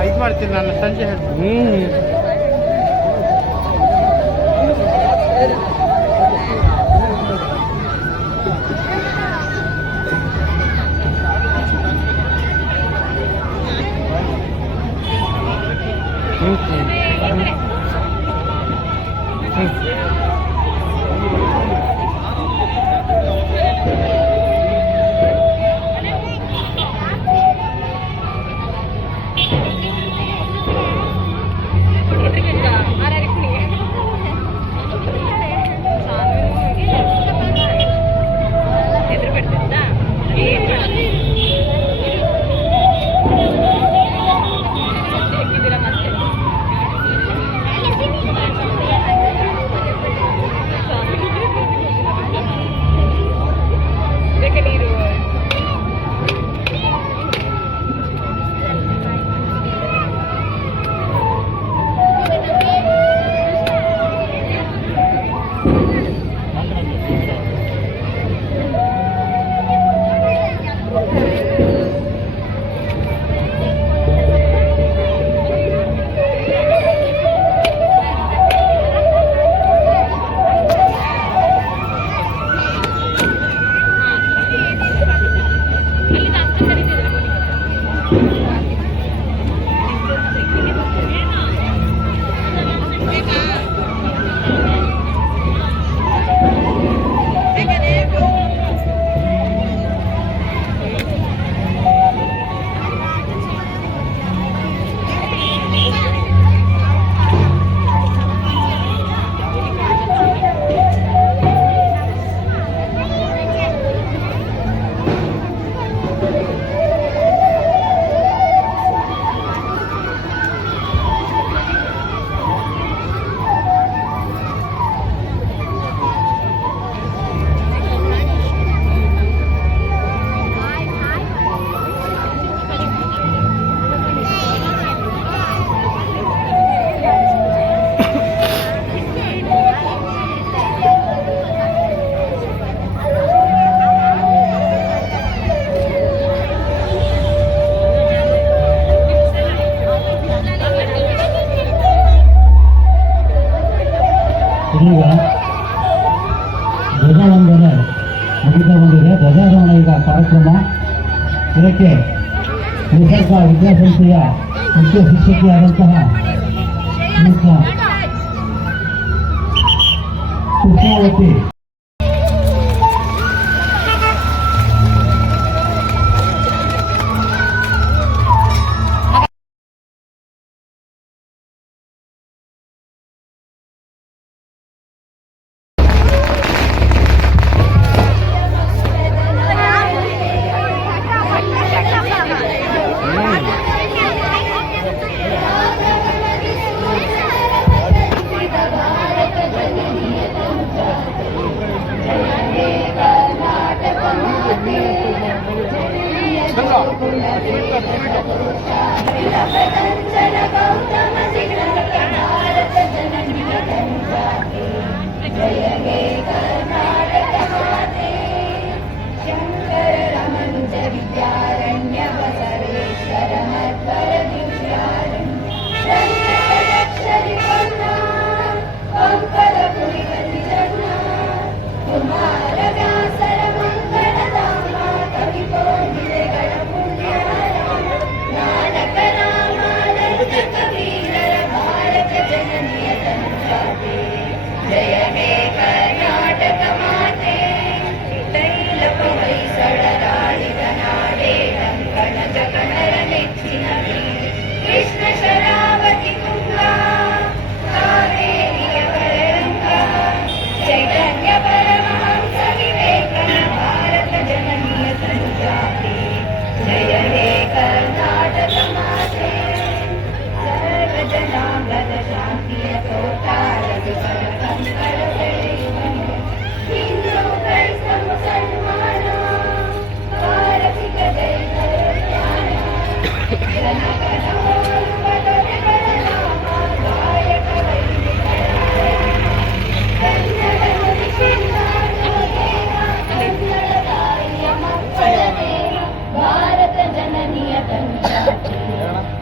ಇದು ಮಾಡ್ತೀನಿ ನಾನು ಸಂಜೆ ಹೇಳ್ತೀನಿ. ಈಗ ಧ್ವಜವಂದನೆ ಮುಗಿತಾ ಬಂದಿದೆ. ಧ್ವಜಾರೋಹಣ ಈಗ ಕಾರ್ಯಕ್ರಮ. ಇದಕ್ಕೆ ನಿಸರ್ಗ ವಿದ್ಯಾಸಂಸ್ಥೆಯ ಮುಖ್ಯ ಶಿಕ್ಷಕಿಯಾದಂತಹ ಕೃಷ್ಣಾವತಿ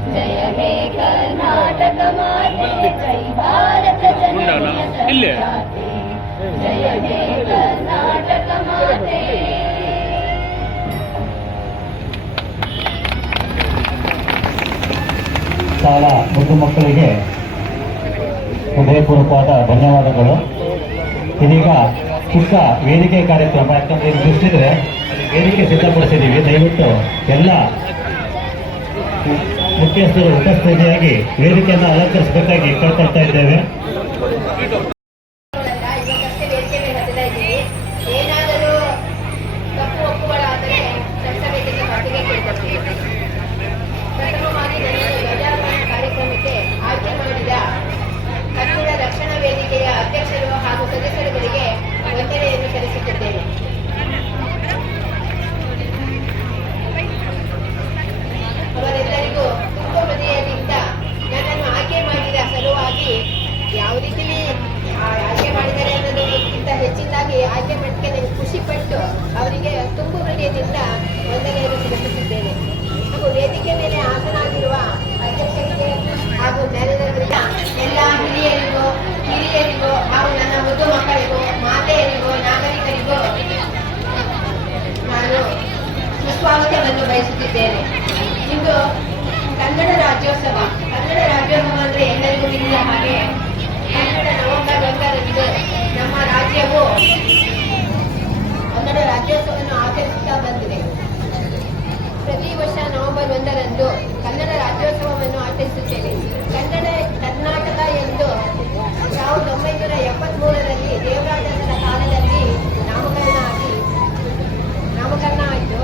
जय हे कर्नाटक माते जय भारत जननी संजाते जय हे कर्नाटक माते ಶಾಲಾ ಮುದ್ದು ಮಕ್ಕಳಿಗೆ ಹೃದಯಪೂರ್ವಕವಾದ ಧನ್ಯವಾದಗಳು. ಇದೀಗ ಚಿಕ್ಕ ವೇದಿಕೆ ಕಾರ್ಯಕ್ರಮ, ಯಾಕಂದ್ರೆ ಇದು ದೃಷ್ಟಿದ್ರೆ ವೇದಿಕೆ ಸಿದ್ಧಪಡಿಸಿದ್ದೀವಿ. ದಯವಿಟ್ಟು ಎಲ್ಲ ಮುಖ್ಯಸ್ಥರು ಉಪಸ್ಥಿತಿಯಾಗಿ ವೇದಿಕೆಯನ್ನು ಅಲಂಕರಿಸಬೇಕಾಗಿ ಕೇಳ್ಕೊಳ್ತಾ ಇದ್ದೇವೆ. ಇವತ್ತಷ್ಟೇ ವೇದಿಕೆ ಮೇಲೆ ಹತ್ತುತ್ತಾ ಇದ್ದೀವಿ. ಏನಾದರೂ ತಪ್ಪು ಒಪ್ಪುಗಳಾದರೆ ಸಭೆಗೆ ಮಾತಿಗೆ ಕೇಳ್ಕೊಳ್ತೀವಿ. ಪ್ರಥಮವಾಗಿ ನನ್ನನ್ನು ಧ್ವಜಾರೋಹಣ ಕಾರ್ಯಕ್ರಮಕ್ಕೆ ಆಯ್ಕೆ ಮಾಡಿದ ಕನ್ನಡ ರಕ್ಷಣಾ ವೇದಿಕೆಯ ಅಧ್ಯಕ್ಷರು ಹಾಗೂ ಸದಸ್ಯರುಗಳಿಗೆ ವಂದನೆಯನ್ನು ಸಲ್ಲಿಸುತ್ತಿದ್ದೇನೆ. ಅವರೆಲ್ಲರಿಗೂ ತುಂಬ ಹೃದಯದಿಂದ ನನ್ನನ್ನು ಆಯ್ಕೆ ಮಾಡಿದ ಸಲುವಾಗಿ ಯಾವ ರೀತಿ ಆಯ್ಕೆ ಮಾಡಿದ್ದಾರೆ ಅನ್ನೋದಕ್ಕಿಂತ ಹೆಚ್ಚಿನದಾಗಿ ಆಯ್ಕೆ ಮಾಡಿಕೆ ನನಗೆ ಖುಷಿಪಟ್ಟು ಅವರಿಗೆ ತುಂಬ ಹೃದಯದಿಂದ ವಂದನೆಯನ್ನು ಸಲ್ಲಿಸುತ್ತಿದ್ದೇನೆ. ಹಾಗೂ ವೇದಿಕೆ ಮೇಲೆ ಆಸನಾಗಿರುವ ಅಧ್ಯಕ್ಷರಿಗೆ ಹಾಗೂ ಮ್ಯಾನೇಜರ್ಗಳಿಗೆ ಎಲ್ಲ ಹಿರಿಯರಿಗೂ ಹಾಗೂ ನನ್ನ ಮುದ್ದು ಮಕ್ಕಳಿಗೂ ಮಾತೆಯರಿಗೂ ನಾಗರಿಕರಿಗೂ ನಾನು ಸುಸ್ವಾಗತವನ್ನು ಬಯಸುತ್ತಿದ್ದೇನೆ. ಇಂದು ಕನ್ನಡ ರಾಜ್ಯೋತ್ಸವ ಅಂದರೆ ಎಲ್ಲರಿಗೂ ತಿಳಿದ ಹಾಗೆ ಕನ್ನಡ ನವೆಂಬರ್ 1ರಂದು ನಮ್ಮ ರಾಜ್ಯವು ಕನ್ನಡ ರಾಜ್ಯೋತ್ಸವವನ್ನು ಆಚರಿಸುತ್ತಾ ಬಂದಿದೆ. ಪ್ರತಿ ವರ್ಷ ನವೆಂಬರ್ 1ರಂದು ಕನ್ನಡ ರಾಜ್ಯೋತ್ಸವವನ್ನು ಆಚರಿಸುತ್ತೇವೆ. ಕರ್ನಾಟಕ ಎಂದು 1973ರಲ್ಲಿ ದೇವರಾಜರ ಕಾಲದಲ್ಲಿ ನಾಮಕರಣ ಆಯಿತು.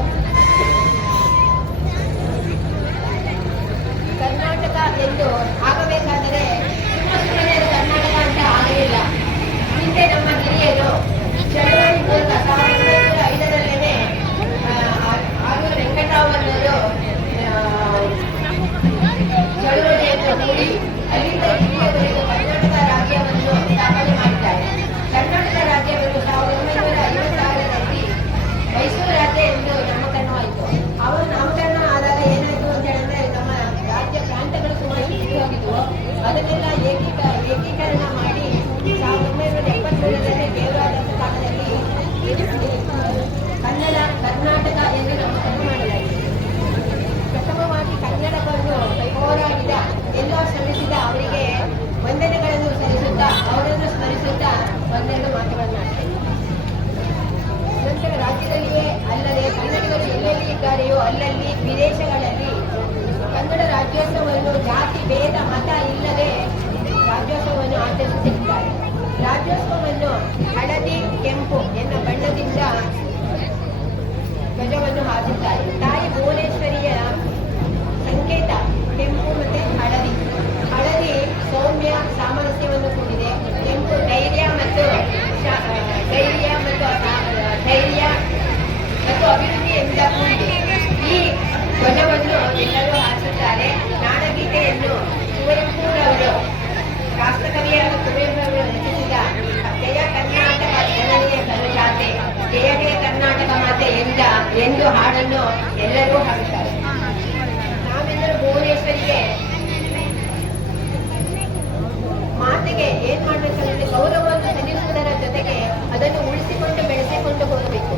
ಕರ್ನಾಟಕ ಎಂದು ಆಗಬೇಕಾದರೆ ಸುಮ್ಮನೆ ಕರ್ನಾಟಕ ಅಂತ ಆಗಲಿಲ್ಲ. ಹಿಂದೆ ನಮ್ಮ ಹಿರಿಯರು ಚಳವಳಿ ಮೂಲಕ 1905ರಲ್ಲೇ ಆಲೂರು ವೆಂಕಟರಾಮಣ್ಣರು ಚಳವಳಿಯನ್ನು ಕೂಡಿ ಅಲ್ಲಿಂದ ಇಲ್ಲಿಯವರೆಗೂ ಕರ್ನಾಟಕ ರಾಜ್ಯವನ್ನು ಸ್ಥಾಪನೆ ಮಾಡಿದ್ದಾರೆ. ಕರ್ನಾಟಕ ರಾಜ್ಯವನ್ನು 1956ರಲ್ಲಿ ಮೈಸೂರು ರಾಜ್ಯ ಎಂದು ನಾಮಕರಣವಾಯಿತು. ಅವರು ನಾಮಕರಣ ಆದಾಗ ಏನಾಯಿತು ಅಂತ ಹೇಳಿದ್ರೆ ನಮ್ಮ ರಾಜ್ಯ ಪ್ರಾಂತಗಳು ಸುಮಾರು ಬಿಟ್ಟು ಹೋಗಿದ್ವು. ಅದನ್ನೆಲ್ಲ ಏಕೀಕರಣ ಮಾಡಿ 1973ರಲ್ಲಿ ದೇವರಾಜರ ಕಾಲದಲ್ಲಿ ಕರ್ನಾಟಕ ಎಂದು ನಾಮಕರಣ ಮಾಡಲಾಯಿತು. ಪ್ರಥಮವಾಗಿ ಕನ್ನಡವನ್ನು ಹೋರಾಡಿದ ಎಲ್ಲ ಶ್ರಮಿಸಿದ ಅವರಿಗೆ ವಂದನೆಗಳನ್ನು ಸಲ್ಲಿಸುತ್ತಾ ಅವರನ್ನು ಸ್ಮರಿಸುತ್ತಾ ಒಂದೆರಡು ಮಾತುಗಳನ್ನಾಡ್ತೇನೆ. ನಂತರ ರಾಜ್ಯದಲ್ಲಿಯೇ ಅಲ್ಲದೆ ಕನ್ನಡಿಗರು ಎಲ್ಲೆಲ್ಲಿ ಇದ್ದಾರೆಯೋ ಅಲ್ಲಲ್ಲಿ ವಿದೇಶಗಳಲ್ಲಿ ಕನ್ನಡ ರಾಜ್ಯೋತ್ಸವವನ್ನು ಜಾತಿ ಭೇದ ಮತ ಇಲ್ಲದೆ ರಾಜ್ಯೋತ್ಸವವನ್ನು ಆಚರಿಸುತ್ತಿದ್ದಾರೆ. ರಾಜ್ಯೋತ್ಸವವನ್ನು ಹಳದಿ ಕೆಂಪು ಎನ್ನ ಬಣ್ಣದಿಂದ ಧ್ವಜವನ್ನು ಹಾಕುತ್ತಾರೆ. ತಾಯಿ ಭುವನೇಶ್ವರಿಯ ಸಂಕೇತ ಕೆಂಪು ಮತ್ತು ಹಳದಿ ಸೌಮ್ಯ ಸಾಮರಸ್ಯವನ್ನು ಕೂಡಿದೆ. ಕೆಂಪು ಧೈರ್ಯ ಮತ್ತು ಅಭಿವೃದ್ಧಿಯಿಂದ ಕೂಡಿದೆ. ಈ ಧ್ವಜವನ್ನು ಎಲ್ಲರೂ ಹಾರಿಸುತ್ತಾರೆ. ನಾಡಗೀತೆಯನ್ನು ಕುವೆಂಪುರವರು ರಾಷ್ಟ್ರಕವಿಯಾದ ಕುವೆಂಪುರವರು ರಚಿಸಿದ ಜಯ ಕರ್ನಾಟಕ ಜನನಿಯ ಸಂಜಾತೆ ಜಯ ಹೇ ಕರ್ನಾಟಕ ಮಾತೆ ಎಂದು ಹಾಡನ್ನು ಎಲ್ಲರೂ ಹಾಡುತ್ತಾರೆ. ನಾವೆಲ್ಲರೂ ಭುವನೇಶ್ವರಿಗೆ ಮಾತೆಗೆ ಏನ್ ಮಾಡಬೇಕಂದ್ರೆ ಗೌರವವನ್ನು ಸಲ್ಲಿಸುವುದರ ಜೊತೆಗೆ ಅದನ್ನು ಉಳಿಸಿಕೊಂಡು ಬೆಳೆಸಿಕೊಂಡು ಹೋಗಬೇಕು.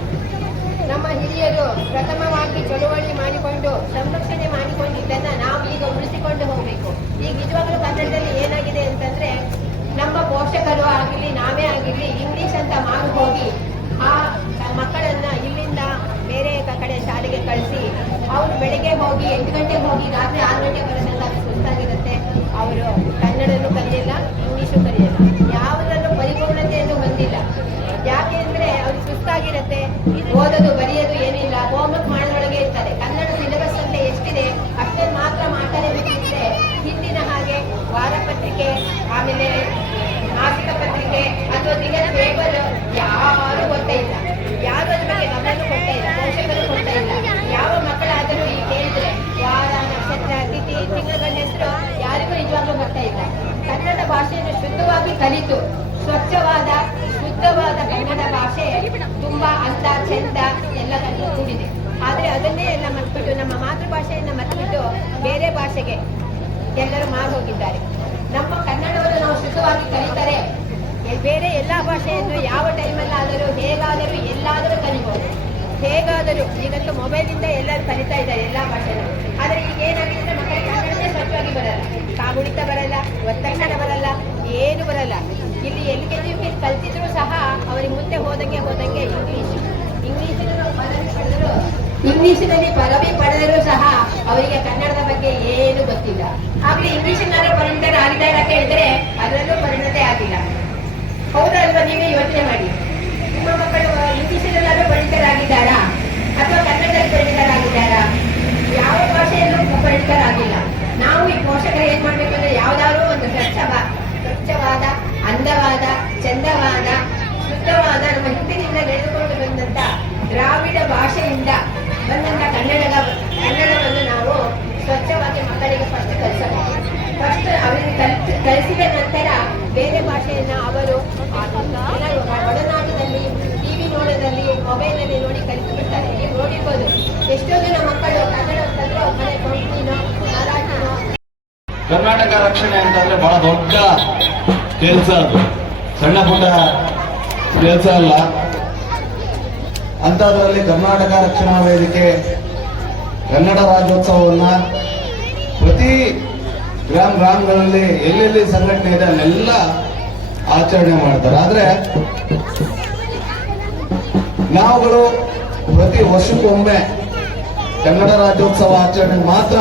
ನಮ್ಮ ಹಿರಿಯರು ಪ್ರಥಮವಾಗಿ ಚಳುವಳಿ ಮಾಡಿಕೊಂಡು ಸಂರಕ್ಷಣೆ ಮಾಡಿಕೊಂಡಿದ್ದನ್ನ ನಾವು ಈಗ ಉಳಿಸಿಕೊಂಡು ಹೋಗಬೇಕು. ಈಗ ನಿಜವಾಗ್ಲೂ ಕನ್ನಡದಲ್ಲಿ ಏನಾಗಿದೆ ಅಂತಂದ್ರೆ ನಮ್ಮ ಪೋಷಕರು ಆಗಿರ್ಲಿ ನಾವೇ ಆಗಿರ್ಲಿ ಇಂಗ್ಲಿಷ್ ಅಂತ ಮಾರು ಹೋಗಿ ಆ ಮಕ್ಕಳನ್ನ ಇಲ್ಲಿಂದ ಬೇರೆ ಕಡೆ ಶಾಲೆಗೆ ಕಳಿಸಿ ಅವರು ಬೆಳಗ್ಗೆ ಹೋಗಿ 8 ಗಂಟೆಗೆ ಹೋಗಿ ರಾತ್ರಿ 6 ಗಂಟೆಗೆ ಬರೋದೆಲ್ಲ ಸುಸ್ತಾಗಿರುತ್ತೆ. ಅವರು ಕನ್ನಡನೂ ಕಲಿಯಲ್ಲ, ಇಂಗ್ಲಿಷು ಕಲಿಯಲ್ಲ, ಯಾವುದನ್ನು ಪರಿಪೂರ್ಣತೆಯನ್ನು ಹೊಂದಿಲ್ಲ. ಯಾಕೆ ಅಂದ್ರೆ ಅವ್ರಿಗೆ ಸುಸ್ತಾಗಿರುತ್ತೆ. ಓದೋದು ಬರೆಯೋದು ಏನಿಲ್ಲ, ಹೋಮ್ವರ್ಕ್ ಮಾಡೋದ್ರೊಳಗೆ ಇರ್ತಾರೆ. ಕನ್ನಡ ಸಿಲೆಬಸ್ ಅಂತ ಎಷ್ಟಿದೆ ಅಷ್ಟೇ ಮಾತ್ರ ಮಾಡ್ತಾರೆ ಬಿಟ್ಟಿದ್ರೆ ಹಿಂದಿನ ಹಾಗೆ ವಾರಪತ್ರಿಕೆ ಆಮೇಲೆ ಮಾಸಿಕ ಪತ್ರಿಕೆ ಅಥವಾ ದಿನದ ಪೇಪರ್ ಯಾರು ಗೊತ್ತೇ ಇಲ್ಲ. ಯಾರು ಅದ್ರ ಬಗ್ಗೆ ಗಮನ ಕೊಡ್ತಾ ಇಲ್ಲ, ಪೋಷಕರು ಕೊಡ್ತಾ ಇಲ್ಲ. ಯಾವ ಮಕ್ಕಳಾದರೂ ಈ ಕೇಳಿದ್ರೆ ವಾರ ನಕ್ಷತ್ರ ತಿಥಿ ತಿಂಗಳ ಹೆಸರು ಯಾರಿಗೂ ನಿಜವಾಗ್ಲೂ ಗೊತ್ತಾ ಇಲ್ಲ. ಕನ್ನಡ ಭಾಷೆಯನ್ನು ಶುದ್ಧವಾಗಿ ಕಲಿತು ಸ್ವಚ್ಛವಾದ ಶುದ್ಧವಾದ ಕನ್ನಡ ಭಾಷೆ ತುಂಬಾ ಅಂದ ಚೆಂದ ಎಲ್ಲ ಕೂಡಿದೆ. ಆದ್ರೆ ಅದನ್ನೇ ಎಲ್ಲ ಮರ್ತ್ಬಿಟ್ಟು ನಮ್ಮ ಮಾತೃಭಾಷೆಯನ್ನ ಮರ್ತ್ಬಿಟ್ಟು ಬೇರೆ ಭಾಷೆಗೆ ಎಲ್ಲರೂ ಮಾರು ಹೋಗಿದ್ದಾರೆ. ನಮ್ಮ ಕನ್ನಡವನ್ನು ನಾವು ಶುದ್ಧವಾಗಿ ಕಲಿತರೆ ಬೇರೆ ಎಲ್ಲ ಭಾಷೆಯನ್ನು ಯಾವ ಟೈಮಲ್ಲಾದರೂ ಹೇಗಾದರೂ ಎಲ್ಲಾದರೂ ಕಲಿಬಹುದು. ಹೇಗಾದರೂ ಈಗಂತೂ ಮೊಬೈಲಿಂದ ಎಲ್ಲರೂ ಕಲಿತಾ ಇದ್ದಾರೆ ಎಲ್ಲ ಭಾಷೆನ. ಆದರೆ ಈಗ ಏನಾಗಿದೆ ಅಂದರೆ ಮಕ್ಕಳಿಗೆ ಕನ್ನಡನೇ ಸ್ವಚ್ಛವಾಗಿ ಬರಲ್ಲ, ಕಾಗುಣಿತ ಬರಲ್ಲ, ಒತ್ತಕ್ಷರ ಬರಲ್ಲ, ಏನು ಬರಲ್ಲ. ಇಲ್ಲಿ LKG UKG ಕಲ್ತಿದ್ರು ಸಹ ಅವರಿಗೆ ಮುಂದೆ ಹೋದಂಗೆ ಇಂಗ್ಲಿಷಿನಲ್ಲಿ ಪದವಿ ಪಡೆದರೂ ಸಹ ಅವರಿಗೆ ಕನ್ನಡದ ಬಗ್ಗೆ ಏನು ಗೊತ್ತಿಲ್ಲ. ಆಗಲಿ ಇಂಗ್ಲಿಷಿನಾದ್ರೂ ಪರಿಣಿತರು ಆಗಿದ್ದಾರೆ ಅಂತ ಹೇಳಿದರೆ ಅದರಲ್ಲೂ ಪರಿಣತೆ ಆಗಿಲ್ಲ. ಹೌದಲ್ವಾ? ನೀವೇ ಯೋಚನೆ ಮಾಡಿ. ನಿಮ್ಮ ಮಕ್ಕಳು ಇಂಗ್ಲಿಷಿನಲ್ಲಾದ್ರೂ ಪರಿಣಿತರಾಗಿದ್ದಾರಾ ಅಥವಾ ಕನ್ನಡದಲ್ಲಿ ಪರಿಣಿತರಾಗಿದ್ದಾರಾ? ಯಾವ ಭಾಷೆಯಲ್ಲೂ ಪರಿಣಿತರಾಗಿಲ್ಲ. ನಾವು ಈ ಪೋಷಕರು ಏನ್ ಮಾಡ್ಬೇಕು ಅಂದ್ರೆ ಯಾವ್ದಾದ್ರು ಒಂದು ಸ್ವಚ್ಛವಾದ, ಅಂದವಾದ, ಚಂದವಾದ, ಶುದ್ಧವಾದ ನಮ್ಮ ಹಿಂದಿನಿಂದ ನಡೆದುಕೊಂಡು ಬಂದಂತ ದ್ರಾವಿಡ ಭಾಷೆಯಿಂದ ಬಂದಂತ ಕನ್ನಡವನ್ನು ನಾವು ಸ್ವಚ್ಛವಾಗಿ ಮಕ್ಕಳಿಗೆ ಫಸ್ಟ್ ಕಲಿಸಬೇಕು. ಫಸ್ಟ್ ಅವರಿಗೆ ಕಲಿಸಿದ ನಂತರ ಬೇರೆ ಭಾಷೆಯನ್ನ ಅವರು ಒಡನಾಟದಲ್ಲಿ, ಟಿವಿ ನೋಡೋದಲ್ಲಿ, ಮೊಬೈಲಲ್ಲಿ ನೋಡಿ ಕಲಿಸಿಬಿಡ್ತಾರೆ. ನೀವು ನೋಡಿರ್ಬೋದು ಎಷ್ಟೋ ಜನ ಮಕ್ಕಳು ಕನ್ನಡ ತಂದ್ರೆ ಮನೆ ಕೊಂಕಣಿನೋ ಮರಾಠಿನೋ. ಕರ್ನಾಟಕ ರಕ್ಷಣೆ ಅಂತಂದ್ರೆ ಬಹಳ ದೊಡ್ಡ ಕೆಲಸ, ಅದು ಸಣ್ಣ ಪುಟ್ಟ ಕೆಲಸ ಅಲ್ಲ. ಅಂತದ್ರಲ್ಲಿ ಕರ್ನಾಟಕ ರಕ್ಷಣಾ ವೇದಿಕೆ ಕನ್ನಡ ರಾಜ್ಯೋತ್ಸವವನ್ನ ಪ್ರತಿ ಗ್ರಾಮಗಳಲ್ಲಿ ಎಲ್ಲೆಲ್ಲಿ ಸಂಘಟನೆ ಇದೆ ಅಲ್ಲೆಲ್ಲ ಆಚರಣೆ ಮಾಡ್ತಾರೆ. ಆದ್ರೆ ನಾವುಗಳು ಪ್ರತಿ ವರ್ಷಕ್ಕೊಮ್ಮೆ ಕನ್ನಡ ರಾಜ್ಯೋತ್ಸವ ಆಚರಣೆ ಮಾತ್ರ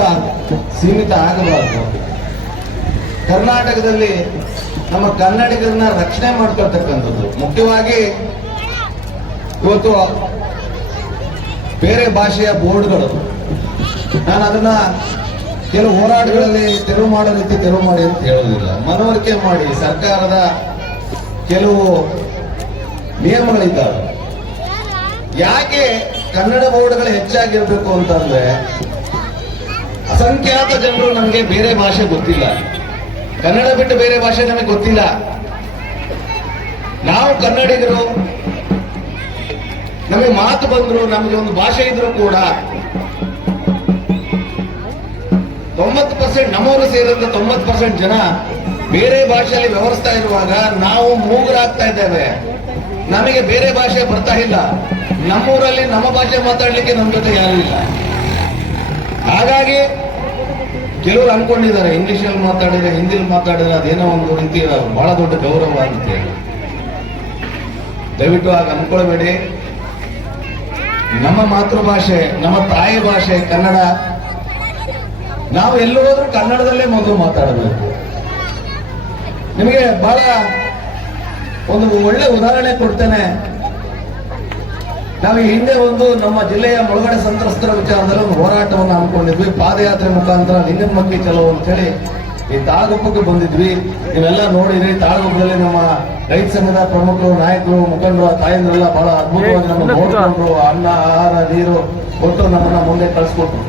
ಸೀಮಿತ ಆಗಬಾರದು. ಕರ್ನಾಟಕದಲ್ಲಿ ನಮ್ಮ ಕನ್ನಡಿಗರನ್ನ ರಕ್ಷಣೆ ಮಾಡ್ಕೊಳ್ತಕ್ಕಂಥದ್ದು ಮುಖ್ಯವಾಗಿ. ಇವತ್ತು ಬೇರೆ ಭಾಷೆಯ ಬೋರ್ಡ್ಗಳು, ನಾನು ಅದನ್ನ ಕೆಲವು ಹೋರಾಟಗಳಲ್ಲಿ ತೆರವು ಮಾಡೋ ರೀತಿ ತೆರವು ಮಾಡಿ ಅಂತ ಹೇಳೋದಿಲ್ಲ, ಮನವರಿಕೆ ಮಾಡಿ ಸರ್ಕಾರದ ಕೆಲವು ನಿಯಮಗಳಿದ್ದಾವೆ. ಯಾಕೆ ಕನ್ನಡ ಬೋರ್ಡ್ಗಳು ಹೆಚ್ಚಾಗಿರ್ಬೇಕು ಅಂತಂದ್ರೆ ಅಸಂಖ್ಯಾತ ಜನರು ನಮಗೆ ಬೇರೆ ಭಾಷೆ ಗೊತ್ತಿಲ್ಲ, ಕನ್ನಡ ಬಿಟ್ಟು ಬೇರೆ ಭಾಷೆ ನಮಗೆ ಗೊತ್ತಿಲ್ಲ. ನಾವು ಕನ್ನಡಿಗರು, ನಮಗೆ ಮಾತು ಬಂದ್ರು, ನಮಗೆ ಒಂದು ಭಾಷೆ ಇದ್ರು ಕೂಡ 90% ನಮ್ಮವರು ಸೇರಿದಂತ 90% ಜನ ಬೇರೆ ಭಾಷೆಯಲ್ಲಿ ವ್ಯವಹರಿಸ್ತಾ ಇರುವಾಗ ನಾವು ಮೂಗರಾಗ್ತಾ ಇದ್ದೇವೆ. ನಮಗೆ ಬೇರೆ ಭಾಷೆ ಬರ್ತಾ ಇಲ್ಲ. ನಮ್ಮೂರಲ್ಲಿ ನಮ್ಮ ಭಾಷೆ ಮಾತಾಡ್ಲಿಕ್ಕೆ ನಮ್ಮ ಜೊತೆ ಯಾರು ಇಲ್ಲ. ಹಾಗಾಗಿ ಕೆಲವರು ಅನ್ಕೊಂಡಿದ್ದಾರೆ ಇಂಗ್ಲಿಷಲ್ಲಿ ಮಾತಾಡಿದ್ರೆ, ಹಿಂದಿಲಿ ಮಾತಾಡಿದ್ರೆ ಅದೇನೋ ಒಂದು ರೀತಿ ಬಹಳ ದೊಡ್ಡ ಗೌರವ ಅಂತ ಹೇಳಿ. ದಯವಿಟ್ಟು ಆಗ ಅನ್ಕೊಳ್ಬೇಡಿ. ನಮ್ಮ ಮಾತೃಭಾಷೆ, ನಮ್ಮ ತಾಯಿ ಭಾಷೆ ಕನ್ನಡ. ನಾವು ಎಲ್ಲೋದ್ರೂ ಕನ್ನಡದಲ್ಲೇ ಮೊದಲು ಮಾತಾಡಬೇಕು. ನಿಮಗೆ ಬಹಳ ಒಂದು ಒಳ್ಳೆ ಉದಾಹರಣೆ ಕೊಡ್ತೇನೆ. ನಾವು ಈ ಹಿಂದೆ ನಮ್ಮ ಜಿಲ್ಲೆಯ ಮುಳುಗಡೆ ಸಂತ್ರಸ್ತರ ವಿಚಾರದಲ್ಲಿ ಒಂದು ಹೋರಾಟವನ್ನು ಹಮ್ಮಿಕೊಂಡಿದ್ವಿ. ಪಾದಯಾತ್ರೆ ಮುಖಾಂತರ ಲಿಂಗನಮಕ್ಕಿ ಚಲೋ ಅಂತ ಹೇಳಿ ಈ ತಾಳಗುಪ್ಪಕ್ಕೆ ಬಂದಿದ್ವಿ. ನೀವೆಲ್ಲ ನೋಡಿದ್ರಿ. ತಾಳಗುಪ್ಪದಲ್ಲಿ ನಮ್ಮ ರೈತ ಸಂಘದ ಪ್ರಮುಖರು, ನಾಯಕರು, ಮುಖಂಡರು, ತಾಯಂದ್ರೆಲ್ಲ ಬಹಳ ಅದ್ಭುತವಾಗಿ ನಮ್ಮ ನೋಡಿಕೊಂಡ್ರು. ಅನ್ನ, ಆಹಾರ, ನೀರು ಕೊಟ್ಟು ನಮ್ಮನ್ನ ಮುಂದೆ ಕಳಿಸ್ಕೊಟ್ರು.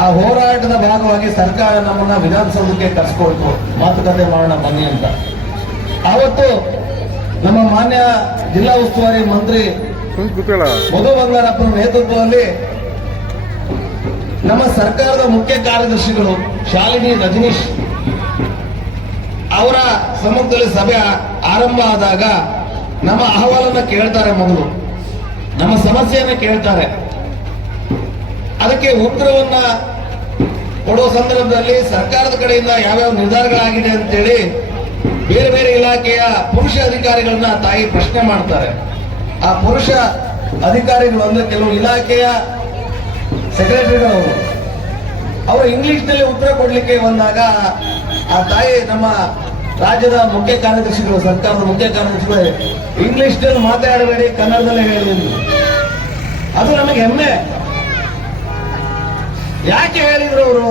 ಆ ಹೋರಾಟದ ಭಾಗವಾಗಿ ಸರ್ಕಾರ ನಮ್ಮನ್ನ ವಿಧಾನಸೌಧಕ್ಕೆ ಕರೆಸ್ಕೊಳ್ತು, ಮಾತುಕತೆ ಮಾಡೋಣ ಬನ್ನಿ ಅಂತ. ಆವತ್ತು ನಮ್ಮ ಮಾನ್ಯ ಜಿಲ್ಲಾ ಉಸ್ತುವಾರಿ ಮಂತ್ರಿ ಮಧು ಬಂಗಾರಪ್ಪನ ನೇತೃತ್ವದಲ್ಲಿ ನಮ್ಮ ಸರ್ಕಾರದ ಮುಖ್ಯ ಕಾರ್ಯದರ್ಶಿಗಳು ಶಾಲಿನಿ ರಜನೀಶ್ ಅವರ ಸಮ್ಮುಖದಲ್ಲಿ ಸಭೆ ಆರಂಭ ಆದಾಗ ನಮ್ಮ ಅಹವಾಲನ್ನ ಕೇಳ್ತಾರೆ. ಮೊದಲು ನಮ್ಮ ಸಮಸ್ಯೆಯನ್ನ ಕೇಳ್ತಾರೆ. ಅದಕ್ಕೆ ಉತ್ತರವನ್ನ ಕೊಡುವ ಸಂದರ್ಭದಲ್ಲಿ ಸರ್ಕಾರದ ಕಡೆಯಿಂದ ಯಾವ್ಯಾವ ನಿರ್ಧಾರಗಳಾಗಿದೆ ಅಂತೇಳಿ ಬೇರೆ ಬೇರೆ ಇಲಾಖೆಯ ಪುರುಷ ಅಧಿಕಾರಿಗಳನ್ನ ತಾಯಿ ಪ್ರಶ್ನೆ ಮಾಡ್ತಾರೆ. ಆ ಪುರುಷ ಅಧಿಕಾರಿಗಳು ಅಂದ್ರೆ ಕೆಲವು ಇಲಾಖೆಯ ಸೆಕ್ರೆಟರಿಗಳು ಅವರು ಇಂಗ್ಲಿಷ್ನಲ್ಲಿ ಉತ್ತರ ಕೊಡ್ಲಿಕ್ಕೆ ಬಂದಾಗ ಆ ತಾಯಿ ನಮ್ಮ ರಾಜ್ಯದ ಮುಖ್ಯ ಕಾರ್ಯದರ್ಶಿಗಳು, ಸರ್ಕಾರದ ಮುಖ್ಯ ಕಾರ್ಯದರ್ಶಿಗಳು ಇಂಗ್ಲಿಷ್ನಲ್ಲಿ ಮಾತಾಡಬೇಡಿ, ಕನ್ನಡದಲ್ಲೇ ಹೇಳಿದ್ರು. ಅದು ನಮಗೆ ಹೆಮ್ಮೆ. ಯಾಕೆ ಹೇಳಿದ್ರು ಅವರು?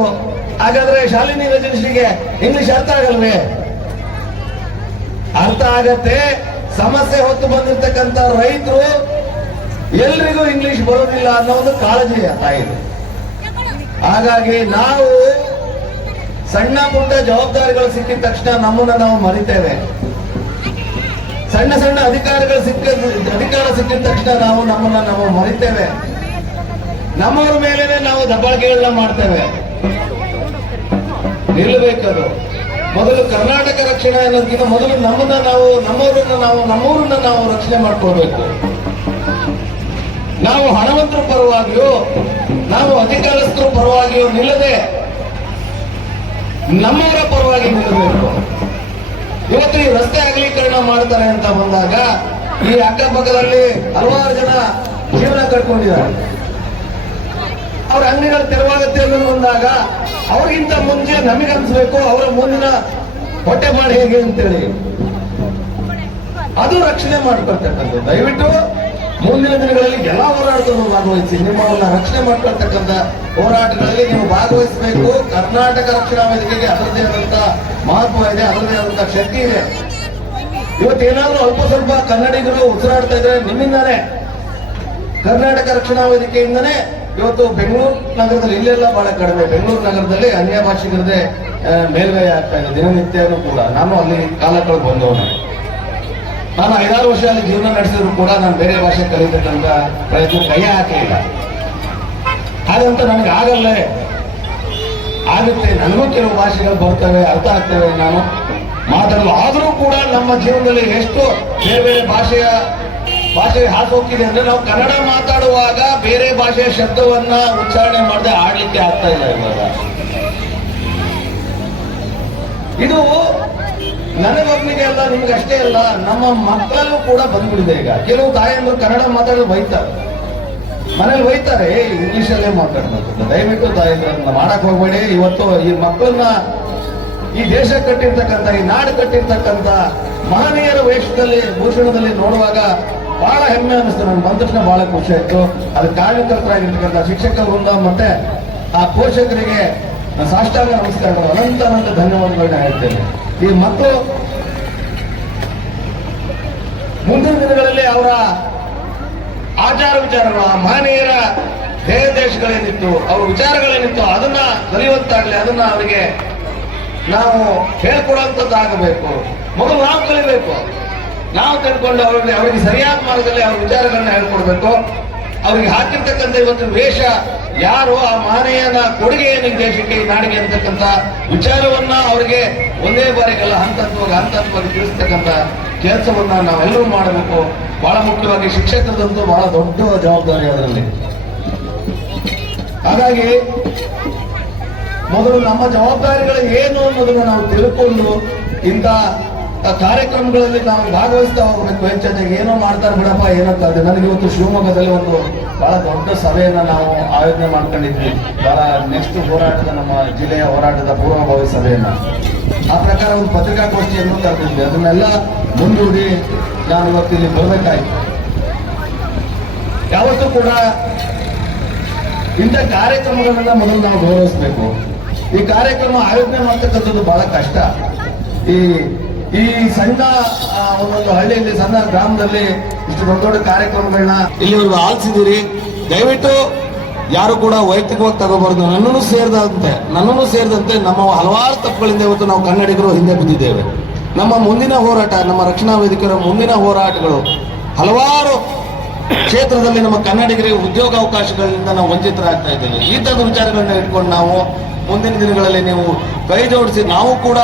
ಹಾಗಾದ್ರೆ ಶಾಲಿನಿ ರಜನೀಶ್ಗೆ ಇಂಗ್ಲಿಷ್ ಅರ್ಥ ಆಗಲ್ವೇ? ಅರ್ಥ ಆಗತ್ತೆ. ಸಮಸ್ಯೆ ಹೊತ್ತು ಬಂದಿರ್ತಕ್ಕಂಥ ರೈತರು ಎಲ್ರಿಗೂ ಇಂಗ್ಲಿಷ್ ಬರೋದಿಲ್ಲ ಅನ್ನೋ ಒಂದು ಕಾಳಜಿ ತಾಯಿದು. ಹಾಗಾಗಿ ನಾವು ಸಣ್ಣ ಪುಟ್ಟ ಜವಾಬ್ದಾರಿಗಳು ಸಿಕ್ಕಿದ ತಕ್ಷಣ ನಮ್ಮನ್ನ ನಾವು ಮರಿತೇವೆ. ಸಣ್ಣ ಸಣ್ಣ ಅಧಿಕಾರ ಸಿಕ್ಕಿದ ತಕ್ಷಣ ನಮ್ಮನ್ನ ನಾವು ಮರಿತೇವೆ. ನಮ್ಮವ್ರ ಮೇಲೇನೆ ನಾವು ದಬ್ಬಾಳಿಕೆಗಳನ್ನ ಮಾಡ್ತೇವೆ. ನಿಲ್ಲಬೇಕದು. ಮೊದಲು ಕರ್ನಾಟಕ ರಕ್ಷಣೆ ಅನ್ನೋದಕ್ಕಿಂತ ಮೊದಲು ನಮ್ಮೂರನ್ನ ನಾವು ರಕ್ಷಣೆ ಮಾಡ್ಕೊಳ್ಬೇಕು. ನಾವು ಹಣವಂತರ ಪರವಾಗಿಯೋ ನಾವು ಅಧಿಕಾರಸ್ಥರ ಪರವಾಗಿಯೋ ನಿಲ್ಲದೆ ನಮ್ಮವರ ಪರವಾಗಿ ನಿಲ್ಲಬೇಕು. ಇವತ್ತು ಈ ರಸ್ತೆ ಅಗಲೀಕರಣ ಮಾಡ್ತಾರೆ ಅಂತ ಬಂದಾಗ ಈ ಅಕ್ಕಪಕ್ಕದಲ್ಲಿ ಹಲವಾರು ಜನ ಜೀವನ ಕಟ್ಕೊಂಡಿದ್ದಾರೆ. ಅವ್ರ ಅಂಗಡಿಗಳು ತೆರವಾಗುತ್ತೆ ಅನ್ನೋದು ಬಂದಾಗ ಅವ್ರಿಗಿಂತ ಮುಂಚೆ ನಮಗನ್ಸ್ಬೇಕು ಅವರ ಮುಂದಿನ ಹೊಟ್ಟೆ ಮಾಡಿ ಹೇಗೆ ಅಂತೇಳಿ ಅದು ರಕ್ಷಣೆ ಮಾಡ್ಕೊಳ್ತಕ್ಕಂಥದ್ದು. ದಯವಿಟ್ಟು ಮುಂದಿನ ದಿನಗಳಲ್ಲಿ ಎಲ್ಲ ಹೋರಾಟದಲ್ಲೂ ಭಾಗವಹಿಸಿ ನಿಮ್ಮವನ್ನ ರಕ್ಷಣೆ ಮಾಡ್ಕೊಳ್ತಕ್ಕಂಥ ಹೋರಾಟಗಳಲ್ಲಿ ನೀವು ಭಾಗವಹಿಸಬೇಕು. ಕರ್ನಾಟಕ ರಕ್ಷಣಾ ವೇದಿಕೆಗೆ ಅದರದೇ ಆದಂತ ಮಹತ್ವ ಇದೆ, ಅದರದೇ ಆದಂತ ಶಕ್ತಿ ಇದೆ. ಇವತ್ತೇನಾದ್ರೂ ಅಲ್ಪ ಸ್ವಲ್ಪ ಕನ್ನಡಿಗರು ಉಸಿರಾಡ್ತಾ ಇದ್ರೆ ನಿಮ್ಮಿಂದಾನೇ, ಕರ್ನಾಟಕ ರಕ್ಷಣಾ ವೇದಿಕೆಯಿಂದನೇ ಇವತ್ತು ಬೆಂಗಳೂರು ನಗರದಲ್ಲಿ ಇಲ್ಲೆಲ್ಲ ಬಹಳ ಕಡಿಮೆ, ಬೆಂಗಳೂರು ನಗರದಲ್ಲಿ ಅನ್ಯ ಭಾಷಿಗರದೇ ಮೇಲ್ಗೈ ಆಗ್ತಾ ಇದೆ ದಿನನಿತ್ಯನೂ ಕೂಡ. ನಾನು ಅಲ್ಲಿ ಕಾಲಗಳು ಬಂದವನು, ನಾನು 5-6 ವರ್ಷ ಅಲ್ಲಿ ಜೀವನ ನಡೆಸಿದ್ರು ಕೂಡ ನಾನು ಬೇರೆ ಭಾಷೆ ಕಲಿತಕ್ಕಂಥ ಪ್ರಯತ್ನ ಕೈ ಹಾಕಿಲ್ಲ. ಹಾಗಂತ ನನಗೆ ಆಗಲ್ಲೇ ಆಗುತ್ತೆ, ನನಗೂ ಕೆಲವು ಭಾಷೆಗಳು ಬರ್ತವೆ, ಅರ್ಥ ಆಗ್ತವೆ, ನಾನು ಮಾತಾಡಲು. ಆದರೂ ಕೂಡ ನಮ್ಮ ಜೀವನದಲ್ಲಿ ಎಷ್ಟು ಬೇರೆ ಬೇರೆ ಭಾಷೆ ಹಾಸೋಕಿದೆ ಅಂದ್ರೆ ನಾವು ಕನ್ನಡ ಮಾತಾಡುವಾಗ ಬೇರೆ ಭಾಷೆಯ ಶಬ್ದವನ್ನ ಉಚ್ಚಾರಣೆ ಮಾಡದೆ ಆಡ್ಲಿಕ್ಕೆ ಆಗ್ತಾ ಇಲ್ಲ ಇವಾಗ. ಇದು ನನಗೊಬ್ಬನಿಗೆ ಅಲ್ಲ, ನಿಮ್ಗೆ ಅಷ್ಟೇ ಅಲ್ಲ, ನಮ್ಮ ಮಕ್ಕಳಲ್ಲೂ ಕೂಡ ಬಂದ್ಬಿಡಿದೆ ಈಗ. ಕೆಲವು ತಾಯಂದ್ರು ಕನ್ನಡ ಮಾತಾಡೋದು ಬೈತಾರೆ, ಮನೇಲಿ ಬೈತಾರೆ, ಇಂಗ್ಲಿಷಲ್ಲೇ ಮಾತಾಡ್ಬೇಕು. ದಯವಿಟ್ಟು ತಾಯಂದ್ರನ್ನ ಮಾಡಕ್ ಹೋಗ್ಬೇಡಿ. ಇವತ್ತು ಈ ಮಕ್ಕಳನ್ನ ಈ ದೇಶ ಕಟ್ಟಿರ್ತಕ್ಕಂಥ, ಈ ನಾಡು ಕಟ್ಟಿರ್ತಕ್ಕಂಥ ಮಹನೀಯರ ವೇಷದಲ್ಲಿ ಭೂಷಣದಲ್ಲಿ ನೋಡುವಾಗ ಬಹಳ ಹೆಮ್ಮೆ ಅನಿಸ್ತು. ನನ್ಗೆ ಬಂದ ತಕ್ಷಣ ಬಹಳ ಖುಷಿ ಆಯ್ತು. ಅದು ಕಾರ್ಯಕರ್ತರಾಗಿರ್ತಕ್ಕಂಥ ಶಿಕ್ಷಕ ವೃಂದ ಮತ್ತೆ ಆ ಪೋಷಕರಿಗೆ ಸಾಷ್ಟಾಂಗ ನಮಸ್ಕಾರಗಳು, ಅನಂತ ಧನ್ಯವಾದಗಳನ್ನ ಹೇಳ್ತೇನೆ. ಈ ಮಕ್ಕಳು ಮುಂದಿನ ದಿನಗಳಲ್ಲಿ ಅವರ ಆಚಾರ ವಿಚಾರಗಳು, ಆ ಮಹನೀಯರ ದೇಶಗಳೇನಿತ್ತು, ಅವ್ರ ವಿಚಾರಗಳೇನಿತ್ತು ಅದನ್ನ ಕಲಿಯುವಂತಾಗ್ಲಿ, ಅದನ್ನ ಅವರಿಗೆ ನಾವು ಹೇಳ್ಕೊಡುವಂಥದ್ದಾಗಬೇಕು. ಮೊದಲು ನಾವು ಕಲಿಬೇಕು, ನಾವು ತಿಳ್ಕೊಂಡು ಅವರಿಗೆ ಸರಿಯಾದ ಮಾರ್ಗದಲ್ಲಿ ಅವ್ರ ವಿಚಾರಗಳನ್ನ ಹೇಳ್ಕೊಡ್ಬೇಕು. ಅವ್ರಿಗೆ ಹಾಕಿರ್ತಕ್ಕಂಥ ಇವತ್ತು ವೇಷ ಯಾರು, ಆ ಮಹನೀಯನ ಕೊಡುಗೆ ಏನು ದೇಶಕ್ಕೆ, ಈ ನಾಡಿಗೆ ಅಂತಕ್ಕಂಥ ವಿಚಾರವನ್ನ ಅವರಿಗೆ ಒಂದೇ ಬಾರಿಗೆಲ್ಲ ಹಂತವಾಗಿ ತಿಳಿಸ್ತಕ್ಕಂಥ ಕೆಲಸವನ್ನ ನಾವೆಲ್ಲರೂ ಮಾಡಬೇಕು. ಬಹಳ ಮುಖ್ಯವಾಗಿ ಶಿಕ್ಷಕರದಂತೂ ಬಹಳ ದೊಡ್ಡ ಜವಾಬ್ದಾರಿ ಅದರಲ್ಲಿ. ಹಾಗಾಗಿ ಮೊದಲು ನಮ್ಮ ಜವಾಬ್ದಾರಿಗಳು ಏನು ಅನ್ನೋದನ್ನ ನಾವು ತಿಳ್ಕೊಂಡು ಇಂಥ ಕಾರ್ಯಕ್ರಮಗಳಲ್ಲಿ ನಾವು ಭಾಗವಹಿಸ್ತಾ ಹೋಗ್ಬೇಕು. ಹೆಚ್ಚಾಗಿ ಏನೋ ಮಾಡ್ತಾರೆ ಬಿಡಪ್ಪ ಏನಂತ. ನನಗೆ ಇವತ್ತು ಶಿವಮೊಗ್ಗದಲ್ಲಿ ಒಂದು ಬಹಳ ದೊಡ್ಡ ಸಭೆಯನ್ನ ನಾವು ಆಯೋಜನೆ ಮಾಡ್ಕೊಂಡಿದ್ವಿ. ಬಹಳ ನೆಕ್ಸ್ಟ್ ಹೋರಾಟದ, ನಮ್ಮ ಜಿಲ್ಲೆಯ ಹೋರಾಟದ ಪೂರ್ವಭಾವಿ ಸಭೆಯನ್ನ. ಆ ಪ್ರಕಾರ ಒಂದು ಪತ್ರಿಕಾಗೋಷ್ಠಿಯನ್ನು ಕರೆದಿದ್ವಿ. ಅದನ್ನೆಲ್ಲ ಮುಂದೂಡಿ ನಾನು ಇವತ್ತು ಇಲ್ಲಿ ಬರಬೇಕಾಯ್ತು. ಯಾವತ್ತೂ ಕೂಡ ಇಂಥ ಕಾರ್ಯಕ್ರಮಗಳನ್ನ ಮೊದಲು ನಾವು ಗೌರವಿಸಬೇಕು. ಈ ಕಾರ್ಯಕ್ರಮ ಆಯೋಜನೆ ಮಾಡ್ತಕ್ಕಂಥದ್ದು ಬಹಳ ಕಷ್ಟ. ಈ ಸಣ್ಣ ಒಂದೊಂದು ಹಳ್ಳಿಯಲ್ಲಿ, ಸಣ್ಣ ಗ್ರಾಮದಲ್ಲಿ ಇಷ್ಟು ದೊಡ್ಡ ಕಾರ್ಯಕ್ರಮಗಳನ್ನ ಇಲ್ಲಿವರೆಗೂ ಆಲಿಸಿದಿರಿ. ದಯವಿಟ್ಟು ಯಾರು ಕೂಡ ವೈಯಕ್ತಿಕವಾಗಿ ತಗೋಬಾರ್ದು. ನನ್ನನ್ನು ಸೇರಿದಂತೆ ನಮ್ಮ ಹಲವಾರು ತಪ್ಪುಗಳಿಂದ ಇವತ್ತು ನಾವು ಕನ್ನಡಿಗರು ಹಿಂದೆ ಬಿದ್ದಿದ್ದೇವೆ. ನಮ್ಮ ಮುಂದಿನ ಹೋರಾಟ, ನಮ್ಮ ರಕ್ಷಣಾ ವೇದಿಕೆಯ ಮುಂದಿನ ಹೋರಾಟಗಳು ಹಲವಾರು ಕ್ಷೇತ್ರದಲ್ಲಿ ನಮ್ಮ ಕನ್ನಡಿಗರಿಗೆ ಉದ್ಯೋಗಾವಕಾಶಗಳಿಂದ ನಾವು ವಂಚಿತರಾಗ್ತಾ ಇದ್ದೇವೆ. ಈ ತರದ ವಿಚಾರಗಳನ್ನ ಇಟ್ಕೊಂಡು ನಾವು ಮುಂದಿನ ದಿನಗಳಲ್ಲಿ ನೀವು ಕೈ ಜೋಡಿಸಿ ನಾವು ಕೂಡ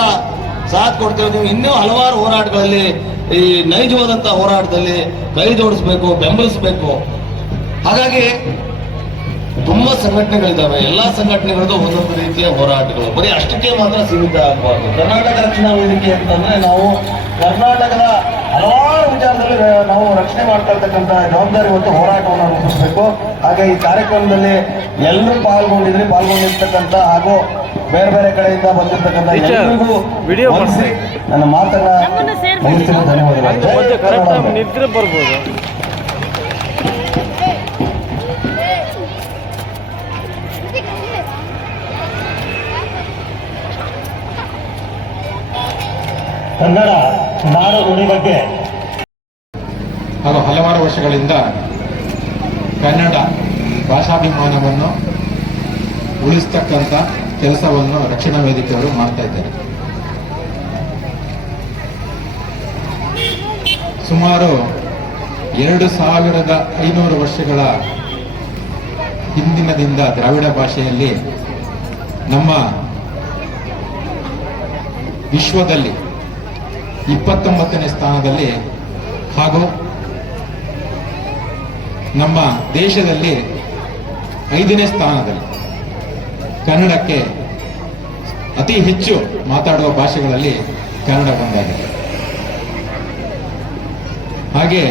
ಸಾಥ್ ಕೊಡ್ತೇವೆ. ನೀವು ಇನ್ನೂ ಹಲವಾರು ಹೋರಾಟಗಳಲ್ಲಿ, ಈ ನೈಜವಾದಂತಹ ಹೋರಾಟದಲ್ಲಿ ಕೈ ಜೋಡಿಸ್ಬೇಕು, ಬೆಂಬಲಿಸಬೇಕು. ಹಾಗಾಗಿ ತುಂಬಾ ಸಂಘಟನೆಗಳಿದ್ದಾವೆ. ಎಲ್ಲಾ ಸಂಘಟನೆಗಳದ್ದು ಒಂದೊಂದು ರೀತಿಯ ಹೋರಾಟಗಳು, ಬರೀ ಅಷ್ಟಕ್ಕೆ ಮಾತ್ರ ಸೀಮಿತ ಆಗಬಾರ್ದು. ಕರ್ನಾಟಕ ರಕ್ಷಣಾ ವೇದಿಕೆ ಅಂತಂದ್ರೆ ನಾವು ಕರ್ನಾಟಕದ ಹಲವಾರು ವಿಚಾರದಲ್ಲಿ ನಾವು ರಕ್ಷಣೆ ಮಾಡ್ಕೊಳ್ತಕ್ಕಂಥ ಜವಾಬ್ದಾರಿ ಮತ್ತು ಹೋರಾಟವನ್ನು ರೂಪಿಸಬೇಕು. ಹಾಗೆ ಈ ಕಾರ್ಯಕ್ರಮದಲ್ಲಿ ಎಲ್ಲರೂ ಪಾಲ್ಗೊಂಡಿರ್ತಕ್ಕಂಥ ಹಾಗೂ ಬೇರೆ ಬೇರೆ ಕಡೆಯಿಂದ ಬಂದಿರ್ತಕ್ಕಂಥ ಎಲ್ಲರಿಗೂ ನನ್ನ ಮಾತನ್ನ ಮುಗಿಸ್ತೀನಿ. ಧನ್ಯವಾದಗಳು. ಕನ್ನಡ ನಾಡು ನುಡಿ ಬಗ್ಗೆ ಹಾಗೂ ಹಲವಾರು ವರ್ಷಗಳಿಂದ ಕನ್ನಡ ಭಾಷಾಭಿಮಾನವನ್ನು ಉಳಿಸ್ತಕ್ಕಂಥ ಕೆಲಸವನ್ನು ರಕ್ಷಣಾ ವೇದಿಕೆಯವರು ಮಾಡ್ತಾ ಇದ್ದಾರೆ. ಸುಮಾರು 2500 ವರ್ಷಗಳ ಹಿಂದಿನದಿಂದ ದ್ರಾವಿಡ ಭಾಷೆಯಲ್ಲಿ ನಮ್ಮ ವಿಶ್ವದಲ್ಲಿ 29ನೇ ಸ್ಥಾನದಲ್ಲಿ ಹಾಗೂ ನಮ್ಮ ದೇಶದಲ್ಲಿ 5ನೇ ಸ್ಥಾನದಲ್ಲಿ ಕನ್ನಡಕ್ಕೆ ಅತಿ ಹೆಚ್ಚು ಮಾತಾಡುವ ಭಾಷೆಗಳಲ್ಲಿ ಕನ್ನಡ ಒಂದಾಗಿದೆ. ಹಾಗೆ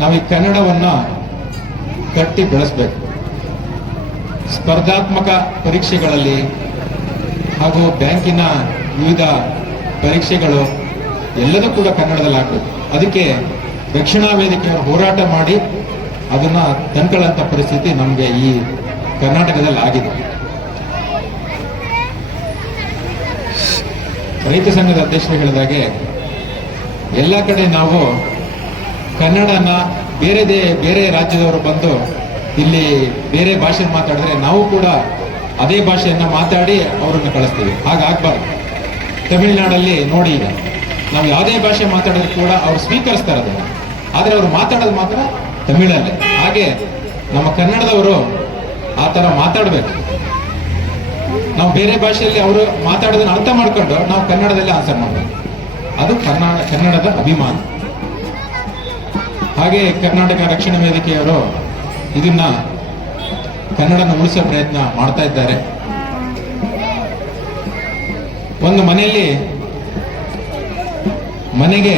ನಾವು ಈ ಕನ್ನಡವನ್ನ ಕಟ್ಟಿ ಬೆಳೆಸಬೇಕು. ಸ್ಪರ್ಧಾತ್ಮಕ ಪರೀಕ್ಷೆಗಳಲ್ಲಿ ಹಾಗೂ ಬ್ಯಾಂಕಿನ ವಿವಿಧ ಪರೀಕ್ಷೆಗಳು ಎಲ್ಲದೂ ಕೂಡ ಕನ್ನಡದಲ್ಲಿ ಆಗಬೇಕು. ಅದಕ್ಕೆ ರಕ್ಷಣಾ ವೇದಿಕೆಯವರು ಹೋರಾಟ ಮಾಡಿ ಅದನ್ನ ತಂದ್ಕೊಳ್ಳುವಂತ ಪರಿಸ್ಥಿತಿ ನಮಗೆ ಈ ಕರ್ನಾಟಕದಲ್ಲಿ ಆಗಿದೆ. ರೈತ ಸಂಘದ ಅಧ್ಯಕ್ಷರು ಹೇಳಿದಾಗೆ ಎಲ್ಲ ಕಡೆ ನಾವು ಕನ್ನಡನ ಬೇರೆ ರಾಜ್ಯದವರು ಬಂದು ಇಲ್ಲಿ ಬೇರೆ ಭಾಷೆ ಮಾತಾಡಿದ್ರೆ ನಾವು ಕೂಡ ಅದೇ ಭಾಷೆಯನ್ನ ಮಾತಾಡಿ ಅವರನ್ನು ಕಳಿಸ್ತೀವಿ. ಹಾಗಾಗಬಾರ್ದು. ತಮಿಳುನಾಡಲ್ಲಿ ನೋಡಿ, ಈಗ ನಾವು ಯಾವುದೇ ಭಾಷೆ ಮಾತಾಡಿದ್ರು ಕೂಡ ಅವ್ರು ಸ್ವೀಕರಿಸ್ತಾರೆ ಅದನ್ನ, ಆದ್ರೆ ಅವ್ರು ಮಾತಾಡೋದು ಮಾತ್ರ ತಮಿಳಲ್ಲೇ. ಹಾಗೆ ನಮ್ಮ ಕನ್ನಡದವರು ಆ ತರ ಮಾತಾಡಬೇಕು. ನಾವು ಬೇರೆ ಭಾಷೆಯಲ್ಲಿ ಅವರು ಮಾತಾಡೋದನ್ನ ಅರ್ಥ ಮಾಡ್ಕೊಂಡು ನಾವು ಕನ್ನಡದಲ್ಲಿ ಆನ್ಸರ್ ಮಾಡಬೇಕು. ಅದು ಕನ್ನಡದ ಅಭಿಮಾನ. ಹಾಗೆ ಕರ್ನಾಟಕ ರಕ್ಷಣಾ ವೇದಿಕೆಯವರು ಇದನ್ನ ಕನ್ನಡನ ಉಳಿಸೋ ಪ್ರಯತ್ನ ಮಾಡ್ತಾ ಇದ್ದಾರೆ. ಒಂದು ಮನೆಗೆ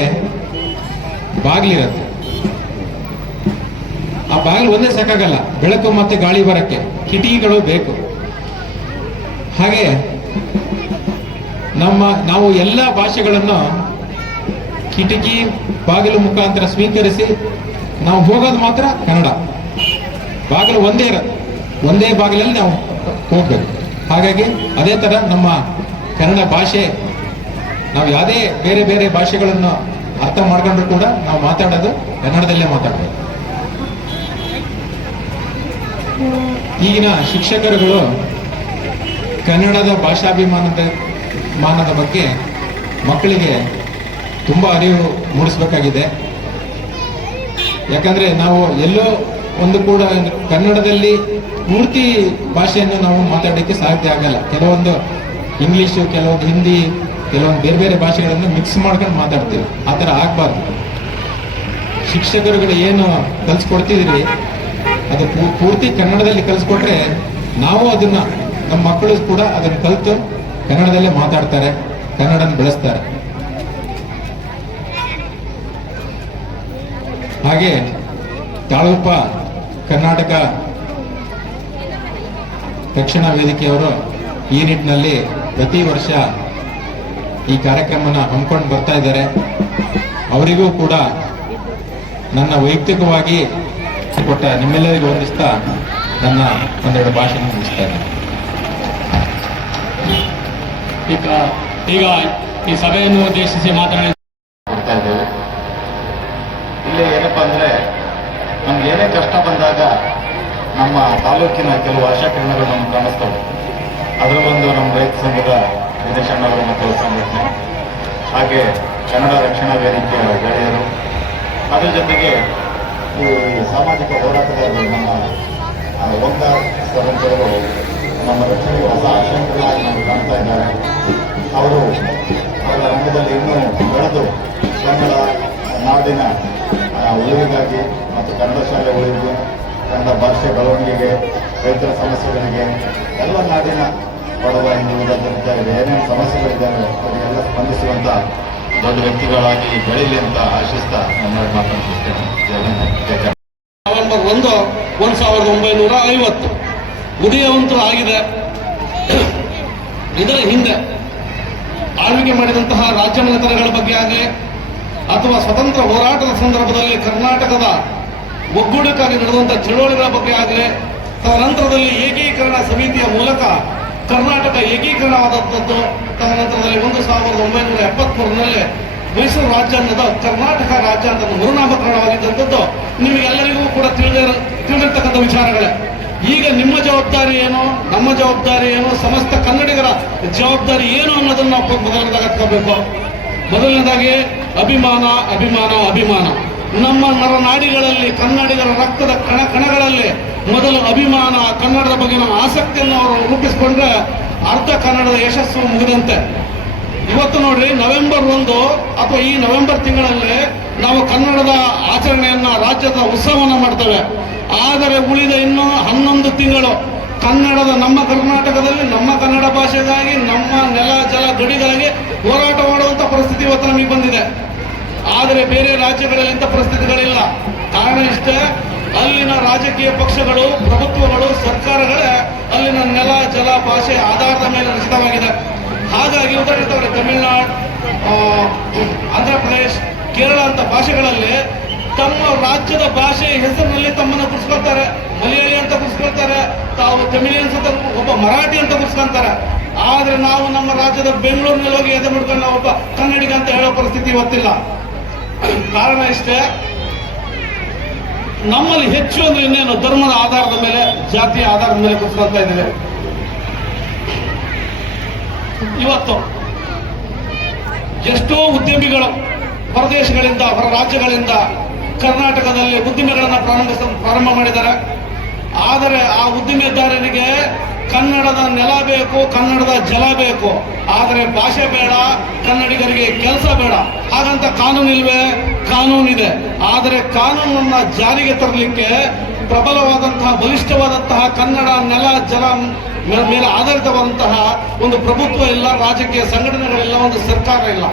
ಬಾಗಿಲಿರುತ್ತೆ. ಆ ಬಾಗಿಲು ಒಂದೇ ಸಾಕಾಗಲ್ಲ, ಬೆಳಕು ಮತ್ತೆ ಗಾಳಿ ಬರಕ್ಕೆ ಕಿಟಕಿಗಳು ಬೇಕು. ಹಾಗೆ ನಾವು ಎಲ್ಲ ಭಾಷೆಗಳನ್ನು ಕಿಟಕಿ ಬಾಗಿಲು ಮುಖಾಂತರ ಸ್ವೀಕರಿಸಿ ನಾವು ಹೋಗೋದು ಮಾತ್ರ ಕನ್ನಡ. ಬಾಗಿಲು ಒಂದೇ ಇರುತ್ತೆ, ಒಂದೇ ಬಾಗಿಲಲ್ಲಿ ನಾವು ಹೋಗ್ಬೇಕು. ಹಾಗಾಗಿ ಅದೇ ತರ ನಮ್ಮ ಕನ್ನಡ ಭಾಷೆ, ನಾವು ಯಾವುದೇ ಬೇರೆ ಭಾಷೆಗಳನ್ನು ಅರ್ಥ ಮಾಡ್ಕೊಂಡ್ರು ಕೂಡ ನಾವು ಮಾತಾಡೋದು ಕನ್ನಡದಲ್ಲೇ ಮಾತಾಡಬೇಕು. ಈಗಿನ ಶಿಕ್ಷಕರುಗಳು ಕನ್ನಡದ ಭಾಷಾಭಿಮಾನದ ಬಗ್ಗೆ ಮಕ್ಕಳಿಗೆ ತುಂಬಾ ಅರಿವು ಮೂಡಿಸಬೇಕಾಗಿದೆ. ಯಾಕಂದ್ರೆ ನಾವು ಎಲ್ಲೋ ಒಂದು ಕೂಡ ಕನ್ನಡದಲ್ಲಿ ಪೂರ್ತಿ ಭಾಷೆಯನ್ನು ನಾವು ಮಾತಾಡಲಿಕ್ಕೆ ಸಾಧ್ಯ ಆಗಲ್ಲ. ಕೆಲವೊಂದು ಇಂಗ್ಲಿಷು, ಕೆಲವೊಂದು ಹಿಂದಿ, ಕೆಲವೊಂದು ಬೇರೆ ಭಾಷೆಗಳನ್ನು ಮಿಕ್ಸ್ ಮಾಡ್ಕೊಂಡು ಮಾತಾಡ್ತೀವಿ. ಆ ಥರ ಆಗ್ಬಾರ್ದು. ಶಿಕ್ಷಕರುಗಳು ಏನು ಕಲಿಸ್ಕೊಡ್ತಿದ್ರಿ ಅದು ಪೂರ್ತಿ ಕನ್ನಡದಲ್ಲಿ ಕಲಿಸ್ಕೊಟ್ರೆ ನಾವು ಅದನ್ನ, ನಮ್ಮ ಮಕ್ಕಳು ಕೂಡ ಅದನ್ನು ಕಲಿತು ಕನ್ನಡದಲ್ಲೇ ಮಾತಾಡ್ತಾರೆ, ಕನ್ನಡನ ಬೆಳೆಸ್ತಾರೆ. ಹಾಗೆ ತಾಳಗುಪ್ಪ ಕರ್ನಾಟಕ ರಕ್ಷಣಾ ವೇದಿಕೆಯವರು ಈ ನಿಟ್ಟಿನಲ್ಲಿ ಪ್ರತಿ ವರ್ಷ ಈ ಕಾರ್ಯಕ್ರಮನ ಹಮ್ಮಿಕೊಂಡು ಬರ್ತಾ ಇದ್ದಾರೆ. ಅವರಿಗೂ ಕೂಡ ನನ್ನ ವೈಯಕ್ತಿಕವಾಗಿ ಕೊಟ್ಟ ನಿಮ್ಮೆಲ್ಲರಿಗೂ ವಂದಿಸ್ತಾ ನನ್ನ ಒಂದೆರಡು ಭಾಷಣ ಮುಗಿಸ್ತಾ ಇದ್ದೇನೆ. ಈಗ ಈ ಸಭೆಯನ್ನು ಉದ್ದೇಶಿಸಿ ಮಾತನಾಡ್ತಾ ಇದ್ದೇವೆ. ಇಲ್ಲಿ ಏನಪ್ಪಾ ಅಂದ್ರೆ ನಮ್ಗೆ ಏನೇ ಕಷ್ಟ ಬಂದಾಗ ನಮ್ಮ ತಾಲೂಕಿನ ಕೆಲವು ಆಶಾಕಿರಣಗಳು ನಮ್ಗೆ ಕಾಣಿಸ್ತವೆ. ಅದರ ಒಂದು ನಮ್ಮ ರೈತ ಸಂಘದ ವಿದೇಶಣ್ಣವರ ಮಕ್ಕಳ ಸಂಘಟನೆ, ಹಾಗೆ ಕನ್ನಡ ರಕ್ಷಣಾ ವೇದಿಕೆಯ ಗೆಳೆಯರು, ಅದರ ಜೊತೆಗೆ ಈ ಸಾಮಾಜಿಕ ಹೋರಾಟಗಾರರು ನಮ್ಮ ಓಂಕಾರ ಸರಂತರು ನಮ್ಮ ರಕ್ಷಣೆಗೆ ಹೊಸ ಆಶಂಕಗಳಾಗಿ ನಮ್ಗೆ ಕಾಣ್ತಾ ಇದ್ದಾರೆ. ಅವರು ಅವರ ರಂಗದಲ್ಲಿ ಇನ್ನೂ ಬೆಳೆದು ಕನ್ನಡ ನಾಡಿನ ಉಳಿವಿಗಾಗಿ ಮತ್ತು ಕನ್ನಡ ಶಾಲೆ ಉಳಿವಿಗೆ, ಕನ್ನಡ ಭಾಷೆ ಬೆಳವಣಿಗೆಗೆ, ರೈತರ ಸಮಸ್ಯೆಗಳಿಗೆ, ಎಲ್ಲ ನಾಡಿನ ಬಡವ ಹಿಂದುಳಿದ ಜನತೆ ಏನೇನು ಸಮಸ್ಯೆಗಳಿದ್ದಾವೆ ಅವರಿಗೆಲ್ಲ ಸ್ಪಂದಿಸುವಂತ ದೊಡ್ಡ ವ್ಯಕ್ತಿಗಳಾಗಿ ಬೆಳೀಲಿ ಅಂತ ಆಶಿಸ್ತಾ ನನ್ನ ಮಾತನಾಡ್ತಿದ್ದೇನೆ. ನವೆಂಬರ್ 1, 1950 ಉದಯವಂತರು ಆಗಿದೆ. ಇದರ ಹಿಂದೆ ಆಳ್ವಿಕೆ ಮಾಡಿದಂತಹ ರಾಜ್ಯ ಮನೆತನಗಳ ಬಗ್ಗೆ ಆಗಲಿ ಅಥವಾ ಸ್ವತಂತ್ರ ಹೋರಾಟದ ಸಂದರ್ಭದಲ್ಲಿ ಕರ್ನಾಟಕದ ಒಗ್ಗೂಡಕ್ಕಾಗಿ ನಡೆದಂತಹ ಚಳವಳಿಗಳ ಬಗ್ಗೆ ಆಗಲಿ, ತದನಂತರದಲ್ಲಿ ಏಕೀಕರಣ ಸಮಿತಿಯ ಮೂಲಕ ಕರ್ನಾಟಕ ಏಕೀಕರಣವಾದದ್ದು, ತದನಂತರದಲ್ಲಿ 1973ರಲ್ಲಿ ಮೈಸೂರು ರಾಜ್ಯ ಅನ್ನೋದು ಕರ್ನಾಟಕ ರಾಜ್ಯ ಅಂತ ಮರುನಾಮಕರಣವಾಗಿದ್ದಂಥದ್ದು ನಿಮಗೆಲ್ಲರಿಗೂ ಕೂಡ ತಿಳಿದಿರ್ತಕ್ಕಂಥ ವಿಚಾರಗಳೇ. ಈಗ ನಿಮ್ಮ ಜವಾಬ್ದಾರಿ ಏನು, ನಮ್ಮ ಜವಾಬ್ದಾರಿ ಏನು, ಸಮಸ್ತ ಕನ್ನಡಿಗರ ಜವಾಬ್ದಾರಿ ಏನು ಅನ್ನೋದನ್ನು ನಾವು ಮೊದಲನೇದಾಗಿ ಹತ್ಕೋಬೇಕು. ಮೊದಲನೇದಾಗಿ ಅಭಿಮಾನ, ಅಭಿಮಾನ, ಅಭಿಮಾನ. ನಮ್ಮ ನರನಾಡಿಗಳಲ್ಲಿ, ಕನ್ನಡಿಗರ ರಕ್ತದ ಕಣಗಳಲ್ಲಿ ಮೊದಲು ಅಭಿಮಾನ, ಕನ್ನಡದ ಬಗೆಗಿನ ಆಸಕ್ತಿಯನ್ನು ಅವರು ರೂಪಿಸಿಕೊಂಡ್ರೆ ಅರ್ಧ ಕನ್ನಡದ ಯಶಸ್ಸು ಮುಗಿದಂತೆ. ಇವತ್ತು ನೋಡ್ರಿ ನವೆಂಬರ್ 1 ಅಥವಾ ಈ ನವೆಂಬರ್ ತಿಂಗಳಲ್ಲಿ ನಾವು ಕನ್ನಡದ ಆಚರಣೆಯನ್ನ ರಾಜ್ಯದ ಉತ್ಸವವನ್ನು ಮಾಡ್ತೇವೆ. ಆದರೆ ಉಳಿದ ಇನ್ನು 11 ತಿಂಗಳು ಕನ್ನಡದ ನಮ್ಮ ಕರ್ನಾಟಕದಲ್ಲಿ ನಮ್ಮ ಕನ್ನಡ ಭಾಷೆಗಾಗಿ ನಮ್ಮ ನೆಲ ಜಲ ಗಡಿಗಾಗಿ ಹೋರಾಟ ಮಾಡುವಂತ ಪರಿಸ್ಥಿತಿ ಇವತ್ತು ನಮಗೆ ಬಂದಿದೆ. ಆದರೆ ಬೇರೆ ರಾಜ್ಯಗಳಲ್ಲಿ ಇಂಥ ಪರಿಸ್ಥಿತಿಗಳಿಲ್ಲ. ಕಾರಣ ಇಷ್ಟೇ, ಅಲ್ಲಿನ ರಾಜಕೀಯ ಪಕ್ಷಗಳು, ಪ್ರಭುತ್ವಗಳು, ಸರ್ಕಾರಗಳೇ ಅಲ್ಲಿನ ನೆಲ ಜಲ ಭಾಷೆ ಆಧಾರದ ಮೇಲೆ ರಚಿತವಾಗಿದೆ. ಹಾಗಾಗಿ ಉದಾಹರಣೆ ತಗೊಳ್ಳಿ, ತಮಿಳುನಾಡು, ಆಂಧ್ರ ಪ್ರದೇಶ್, ಕೇರಳ ಅಂತ ಭಾಷೆಗಳಲ್ಲಿ ತಮ್ಮ ರಾಜ್ಯದ ಭಾಷೆಯ ಹೆಸರಿನಲ್ಲಿ ತಮ್ಮನ್ನು ಗುರುಸ್ಕೊಳ್ತಾರೆ. ಮಲಯಾಳಿ ಅಂತ ಗುರುಸ್ಕೊಳ್ತಾರೆ, ತಾವು ತಮಿಳಿಯನ್ಸ್ ಅಂತ, ಒಬ್ಬ ಮರಾಠಿ ಅಂತ ಗುರುಸ್ಕೊಂತಾರೆ. ಆದ್ರೆ ನಾವು ನಮ್ಮ ರಾಜ್ಯದ ಬೆಂಗಳೂರಿನಲ್ಲಿ ಹೋಗಿ ಎದೆ ಮುಡ್ಕೊಂಡು ನಾವು ಒಬ್ಬ ಕನ್ನಡಿಗ ಅಂತ ಹೇಳೋ ಪರಿಸ್ಥಿತಿ ಇವತ್ತಿಲ್ಲ. ಕಾರಣ ಇಷ್ಟೇ, ನಮ್ಮಲ್ಲಿ ಹೆಚ್ಚು ಅಂದ್ರೆ ಇನ್ನೇನು ಧರ್ಮದ ಆಧಾರದ ಮೇಲೆ, ಜಾತಿಯ ಆಧಾರದ ಮೇಲೆ ಗುರುಸ್ಕೊಳ್ತಾ ಇದ್ದೇವೆ. ಇವತ್ತು ಎಷ್ಟೋ ಉದ್ಯಮಿಗಳು ಹೊರದೇಶಗಳಿಂದ, ಹೊರ ರಾಜ್ಯಗಳಿಂದ ಕರ್ನಾಟಕದಲ್ಲಿ ಉದ್ದಿಮೆಗಳನ್ನು ಪ್ರಾರಂಭ ಮಾಡಿದ್ದಾರೆ. ಆದರೆ ಆ ಉದ್ದಿಮೆದಾರರಿಗೆ ಕನ್ನಡದ ನೆಲ ಬೇಕು, ಕನ್ನಡದ ಜಲ ಬೇಕು, ಆದರೆ ಭಾಷೆ ಬೇಡ, ಕನ್ನಡಿಗರಿಗೆ ಕೆಲಸ ಬೇಡ. ಹಾಗಂತ ಕಾನೂನಿಲ್ವೇ? ಕಾನೂನಿದೆ. ಆದರೆ ಕಾನೂನನ್ನ ಜಾರಿಗೆ ತರಲಿಕ್ಕೆ ಪ್ರಬಲವಾದಂತಹ, ಬಲಿಷ್ಠವಾದಂತಹ ಕನ್ನಡ ನೆಲ ಜಲ ಮೇಲೆ ಆಧಾರಿತವಾದಂತಹ ಒಂದು ಪ್ರಭುತ್ವ ಇಲ್ಲ, ರಾಜಕೀಯ ಸಂಘಟನೆಗಳಿಲ್ಲ, ಒಂದು ಸರ್ಕಾರ ಇಲ್ಲ.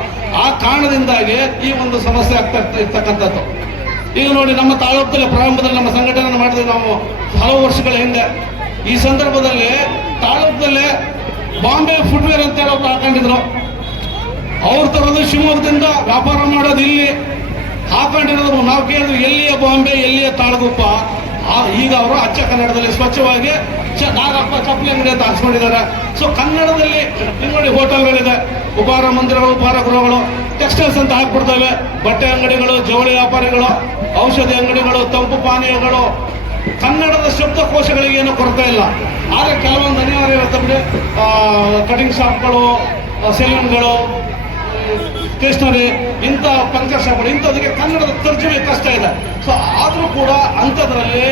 ಆ ಕಾರಣದಿಂದಾಗಿ ಈ ಒಂದು ಸಮಸ್ಯೆ ಆಗ್ತಾ ಇರ್ತಕ್ಕಂಥದ್ದು. ಈಗ ನೋಡಿ, ನಮ್ಮ ತಾಲೂಕಲ್ಲಿ ಪ್ರಾರಂಭದಲ್ಲಿ ನಮ್ಮ ಸಂಘಟನೆ ಮಾಡಿದ್ವಿ ನಾವು ಹಲವು ವರ್ಷಗಳ ಹಿಂದೆ. ಈ ಸಂದರ್ಭದಲ್ಲಿ ತಾಲೂಕದಲ್ಲೇ ಬಾಂಬೆ ಫುಟ್ವೇರ್ ಅಂತ ಹೇಳೋ ಹಾಕೊಂಡಿದ್ರು. ಅವ್ರು ತರೋದು ಶಿವಮೊಗ್ಗದಿಂದ, ವ್ಯಾಪಾರ ಮಾಡೋದು ಇಲ್ಲಿ ಹಾಕೊಂಡಿರೋದು. ನಾವು ಕೇಳಿದ್ರು ಎಲ್ಲಿಯ ಬಾಂಬೆ, ಎಲ್ಲಿಯ ತಾಳಗುಪ್ಪ. ಈಗ ಅವರು ಅಚ್ಚ ಕನ್ನಡದಲ್ಲಿ ಸ್ವಚ್ಛವಾಗಿ ನಾಗಪ್ಪ ಚಪ್ಪಲಿ ಅಂಗಡಿ ಅಂತ ಹಾಕ್ಸ್ಕೊಂಡಿದ್ದಾರೆ. ಸೊ ಕನ್ನಡದಲ್ಲಿ ನೋಡಿ, ಹೋಟೆಲ್ಗಳಿದೆ, ಉಪಹಾರ ಮಂದಿರಗಳು, ಉಪಹಾರ ಗೃಹಗಳು, ಟೆಕ್ಸ್ಟೈಲ್ಸ್ ಅಂತ ಹಾಕ್ಬಿಡ್ತವೆ, ಬಟ್ಟೆ ಅಂಗಡಿಗಳು, ಜವಳಿ ವ್ಯಾಪಾರಿಗಳು, ಔಷಧಿ ಅಂಗಡಿಗಳು, ತಂಪು ಪಾನೀಯಗಳು. ಕನ್ನಡದ ಶಬ್ದಕೋಶಗಳಿಗೆ ಏನು ಕೊರತೆ ಇಲ್ಲ. ಆದರೆ ಕೆಲವೊಂದು ಅನಿವಾರ್ಯ ಇರುತ್ತೆ. ಕಟಿಂಗ್ ಶಾಪ್ಗಳು, ಸೆಲೂನ್ಗಳು, ಸ್ಟೇಷನರಿ, ಇಂಥ ಪಂಚರ್ ಶಾಪ್ಗಳು, ಇಂಥದಕ್ಕೆ ಕನ್ನಡದ ತರ್ಜುಮೆ ಕಷ್ಟ ಇದೆ. ಸೊ ಆದರೂ ಕೂಡ ಅಂಥದ್ರಲ್ಲಿ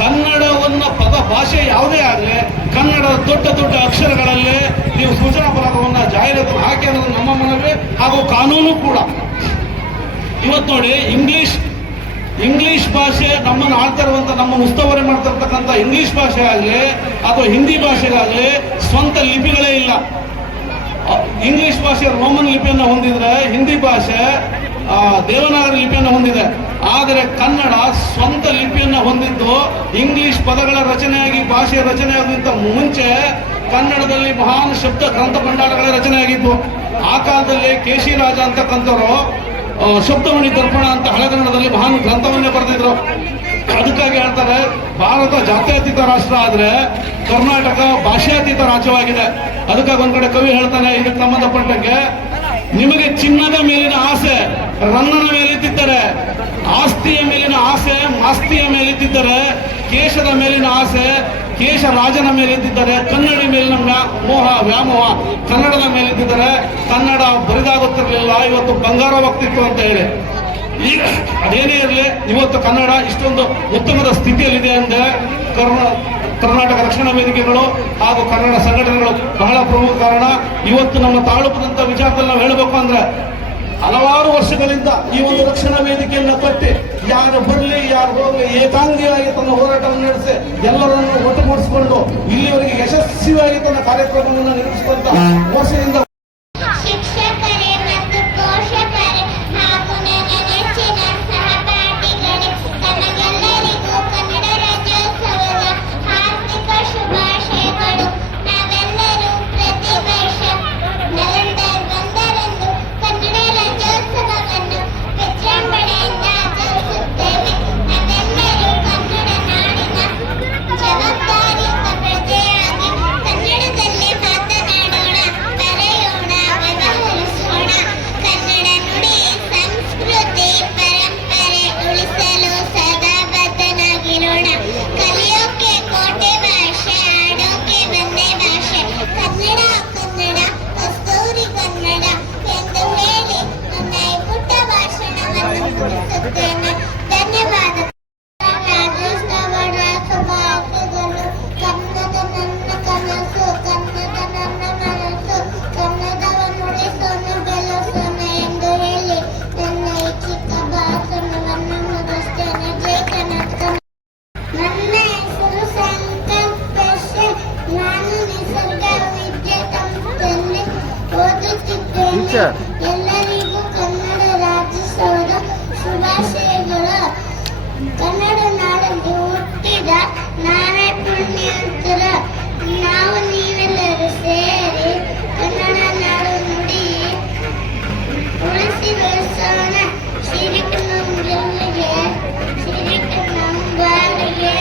ಕನ್ನಡವನ್ನ ಪದ ಭಾಷೆ ಯಾವುದೇ ಆಗಲಿ ಕನ್ನಡದ ದೊಡ್ಡ ದೊಡ್ಡ ಅಕ್ಷರಗಳಲ್ಲಿ ನೀವು ಸೂಚನಾ ಫಲಕವನ್ನು ಜಾಹೀರಾತು ಹಾಕಿ ಅನ್ನೋದು ನಮ್ಮ ಮನವಿ ಹಾಗೂ ಕಾನೂನು ಕೂಡ. ಇವತ್ತು ನೋಡಿ, ಇಂಗ್ಲಿಷ್ ಭಾಷೆ ನಮ್ಮನ್ನು ಆಳ್ತಾ ಇರುವಂತ, ನಮ್ಮ ಉಸ್ತುವಾರಿ ಮಾಡ್ತಿರ್ತಕ್ಕಂಥ ಇಂಗ್ಲಿಷ್ ಭಾಷೆ ಆಗಲಿ ಅಥವಾ ಹಿಂದಿ ಭಾಷೆಗಾಗಲಿ ಸ್ವಂತ ಲಿಪಿಗಳೇ ಇಲ್ಲ. ಇಂಗ್ಲಿಷ್ ಭಾಷೆ ರೋಮನ್ ಲಿಪಿಯನ್ನು ಹೊಂದಿದ್ರೆ, ಹಿಂದಿ ಭಾಷೆ ದೇವನಾಗರಿ ಲಿಪಿಯನ್ನು ಹೊಂದಿದೆ. ಆದರೆ ಕನ್ನಡ ಸ್ವಂತ ಲಿಪಿಯನ್ನು ಹೊಂದಿದ್ದು ಇಂಗ್ಲಿಷ್ ಪದಗಳ ರಚನೆಯಾಗಿ, ಭಾಷೆಯ ರಚನೆಯಾಗಿದ್ದ ಮುಂಚೆ ಕನ್ನಡದಲ್ಲಿ ಮಹಾನ್ ಶಬ್ದ ಗ್ರಂಥ ಭಂಡಾರಗಳ ರಚನೆಯಾಗಿದ್ದು. ಆ ಕಾಲದಲ್ಲಿ ಕೇಶಿ ರಾಜ ಅಂತಕ್ಕಂಥವ್ರು ಶಬ್ದಮಣಿ ದರ್ಪಣ ಅಂತ ಹಳೆಗನ್ನಡದಲ್ಲಿ ಮಹಾನ್ ಗ್ರಂಥವನ್ನೇ ಬರೆದಿದ್ರು. ಅದಕ್ಕಾಗಿ ಹೇಳ್ತಾರೆ, ಭಾರತ ಜಾತ್ಯತೀತ ರಾಷ್ಟ್ರ ಆದ್ರೆ ಕರ್ನಾಟಕ ಭಾಷಾತೀತ ರಾಜ್ಯವಾಗಿದೆ. ಅದಕ್ಕಾಗಿ ಒಂದ್ ಕಡೆ ಕವಿ ಹೇಳ್ತಾನೆ, ಇದಕ್ಕೆ ಸಂಬಂಧಪಟ್ಟಂಗೆ, ನಿಮಗೆ ಚಿನ್ನದ ಮೇಲಿನ ಆಸೆ ರನ್ನನ ಮೇಲಿದ್ದರೆ, ಆಸ್ತಿಯ ಮೇಲಿನ ಆಸೆ ಮಾಸ್ತಿಯ ಮೇಲಿದ್ದರೆ, ಕೇಶದ ಮೇಲಿನ ಆಸೆ ಕೇಶ ರಾಜನ ಮೇಲಿದ್ದರೆ, ಕನ್ನಡಿ ಮೇಲಿನ ಮೋಹ ವ್ಯಾಮೋಹ ಕನ್ನಡದ ಮೇಲಿದ್ದರೆ ಕನ್ನಡ ಬರಿದಾಗುತ್ತಿರಲಿಲ್ಲ, ಇವತ್ತು ಬಂಗಾರವಾಗ್ತಿತ್ತು ಅಂತ ಹೇಳಿ. ಈಗ ಅದೇನೇ ಇರಲಿ, ಇವತ್ತು ಕನ್ನಡ ಇಷ್ಟೊಂದು ಉತ್ತಮದ ಸ್ಥಿತಿಯಲ್ಲಿದೆ ಅಂದರೆ ಕರ್ನಾಟಕ ರಕ್ಷಣಾ ವೇದಿಕೆಗಳು ಹಾಗೂ ಕನ್ನಡ ಸಂಘಟನೆಗಳು ಬಹಳ ಪ್ರಮುಖ ಕಾರಣ. ಇವತ್ತು ನಮ್ಮ ತಾಲೂಕಿನಂತ ವಿಚಾರದಲ್ಲಿ ನಾವು ಹೇಳಬೇಕು ಅಂದ್ರೆ, ಹಲವಾರು ವರ್ಷಗಳಿಂದ ಈ ಒಂದು ರಕ್ಷಣಾ ವೇದಿಕೆಯನ್ನು ಕಟ್ಟಿ, ಯಾರು ಬರಲಿ ಯಾರು ಹೋಗಲಿ ಏಕಾಂಗಿಯಾಗಿ ತನ್ನ ಹೋರಾಟವನ್ನು ನಡೆಸಿ ಎಲ್ಲರನ್ನು ಒಟ್ಟುಗೂಡಿಸಿಕೊಂಡು ಇಲ್ಲಿವರೆಗೆ ಯಶಸ್ವಿಯಾಗಿ ತನ್ನ ಕಾರ್ಯಕ್ರಮವನ್ನು ನಿರ್ವಹಿಸುವಂತ ವರ್ಷದಿಂದ ಶಿಕ್ಷಕರೇ ಮತ್ತು ಪೋಷಕರೇ ಹಾಗೂ ನನ್ನ ನೆಚ್ಚಿನ ಸಹಪಾಠಿಗಳೇ, ತಮಗೆಲ್ಲರಿಗೂ ಕನ್ನಡ ರಾಜ್ಯೋತ್ಸವದ ಹಾರ್ದಿಕ ಶುಭಾಶಯಗಳು. ನಾವೆಲ್ಲರೂ ಪ್ರತಿ ವರ್ಷ ನವೆಂಬರ್ 1ರಂದು ಕನ್ನಡ ರಾಜ್ಯೋತ್ಸವವನ್ನು ವಿಜೃಂಭಣೆಯಿಂದ ಆಚರಿಸುತ್ತೇವೆ. ನಾವೆಲ್ಲರೂ ಕನ್ನಡ ನಾಡಿನ ಜವಾಬ್ದಾರಿಯುತ ಪ್ರಜೆಯಾಗಿ ಕನ್ನಡದಲ್ಲೇ ಮಾತನಾಡೋಣ, ಬರೆಯೋಣ. ಎಲ್ಲರಿಗೂ ಕನ್ನಡ ರಾಜ್ಯೋತ್ಸವದ ಶುಭಾಶಯಗಳು. ಕನ್ನಡ ನಾಡಲ್ಲಿ ಹುಟ್ಟಿದ ನಾವೇ ಪುಣ್ಯವಂತರ. ನಾವು ನೀವೆಲ್ಲರೂ ಸೇರಿ ಕನ್ನಡ ನಾಡು ನುಡಿ ಉಳಿಸಿ ಬೆಳೆಸೋಣ. ಸಿರಿಕು ನಮ್ಮ ಗೆಲ್ಲಿಗೆ, ಸಿರಿಕು ನಮ್ಮ ಬಾಳಿಗೆ.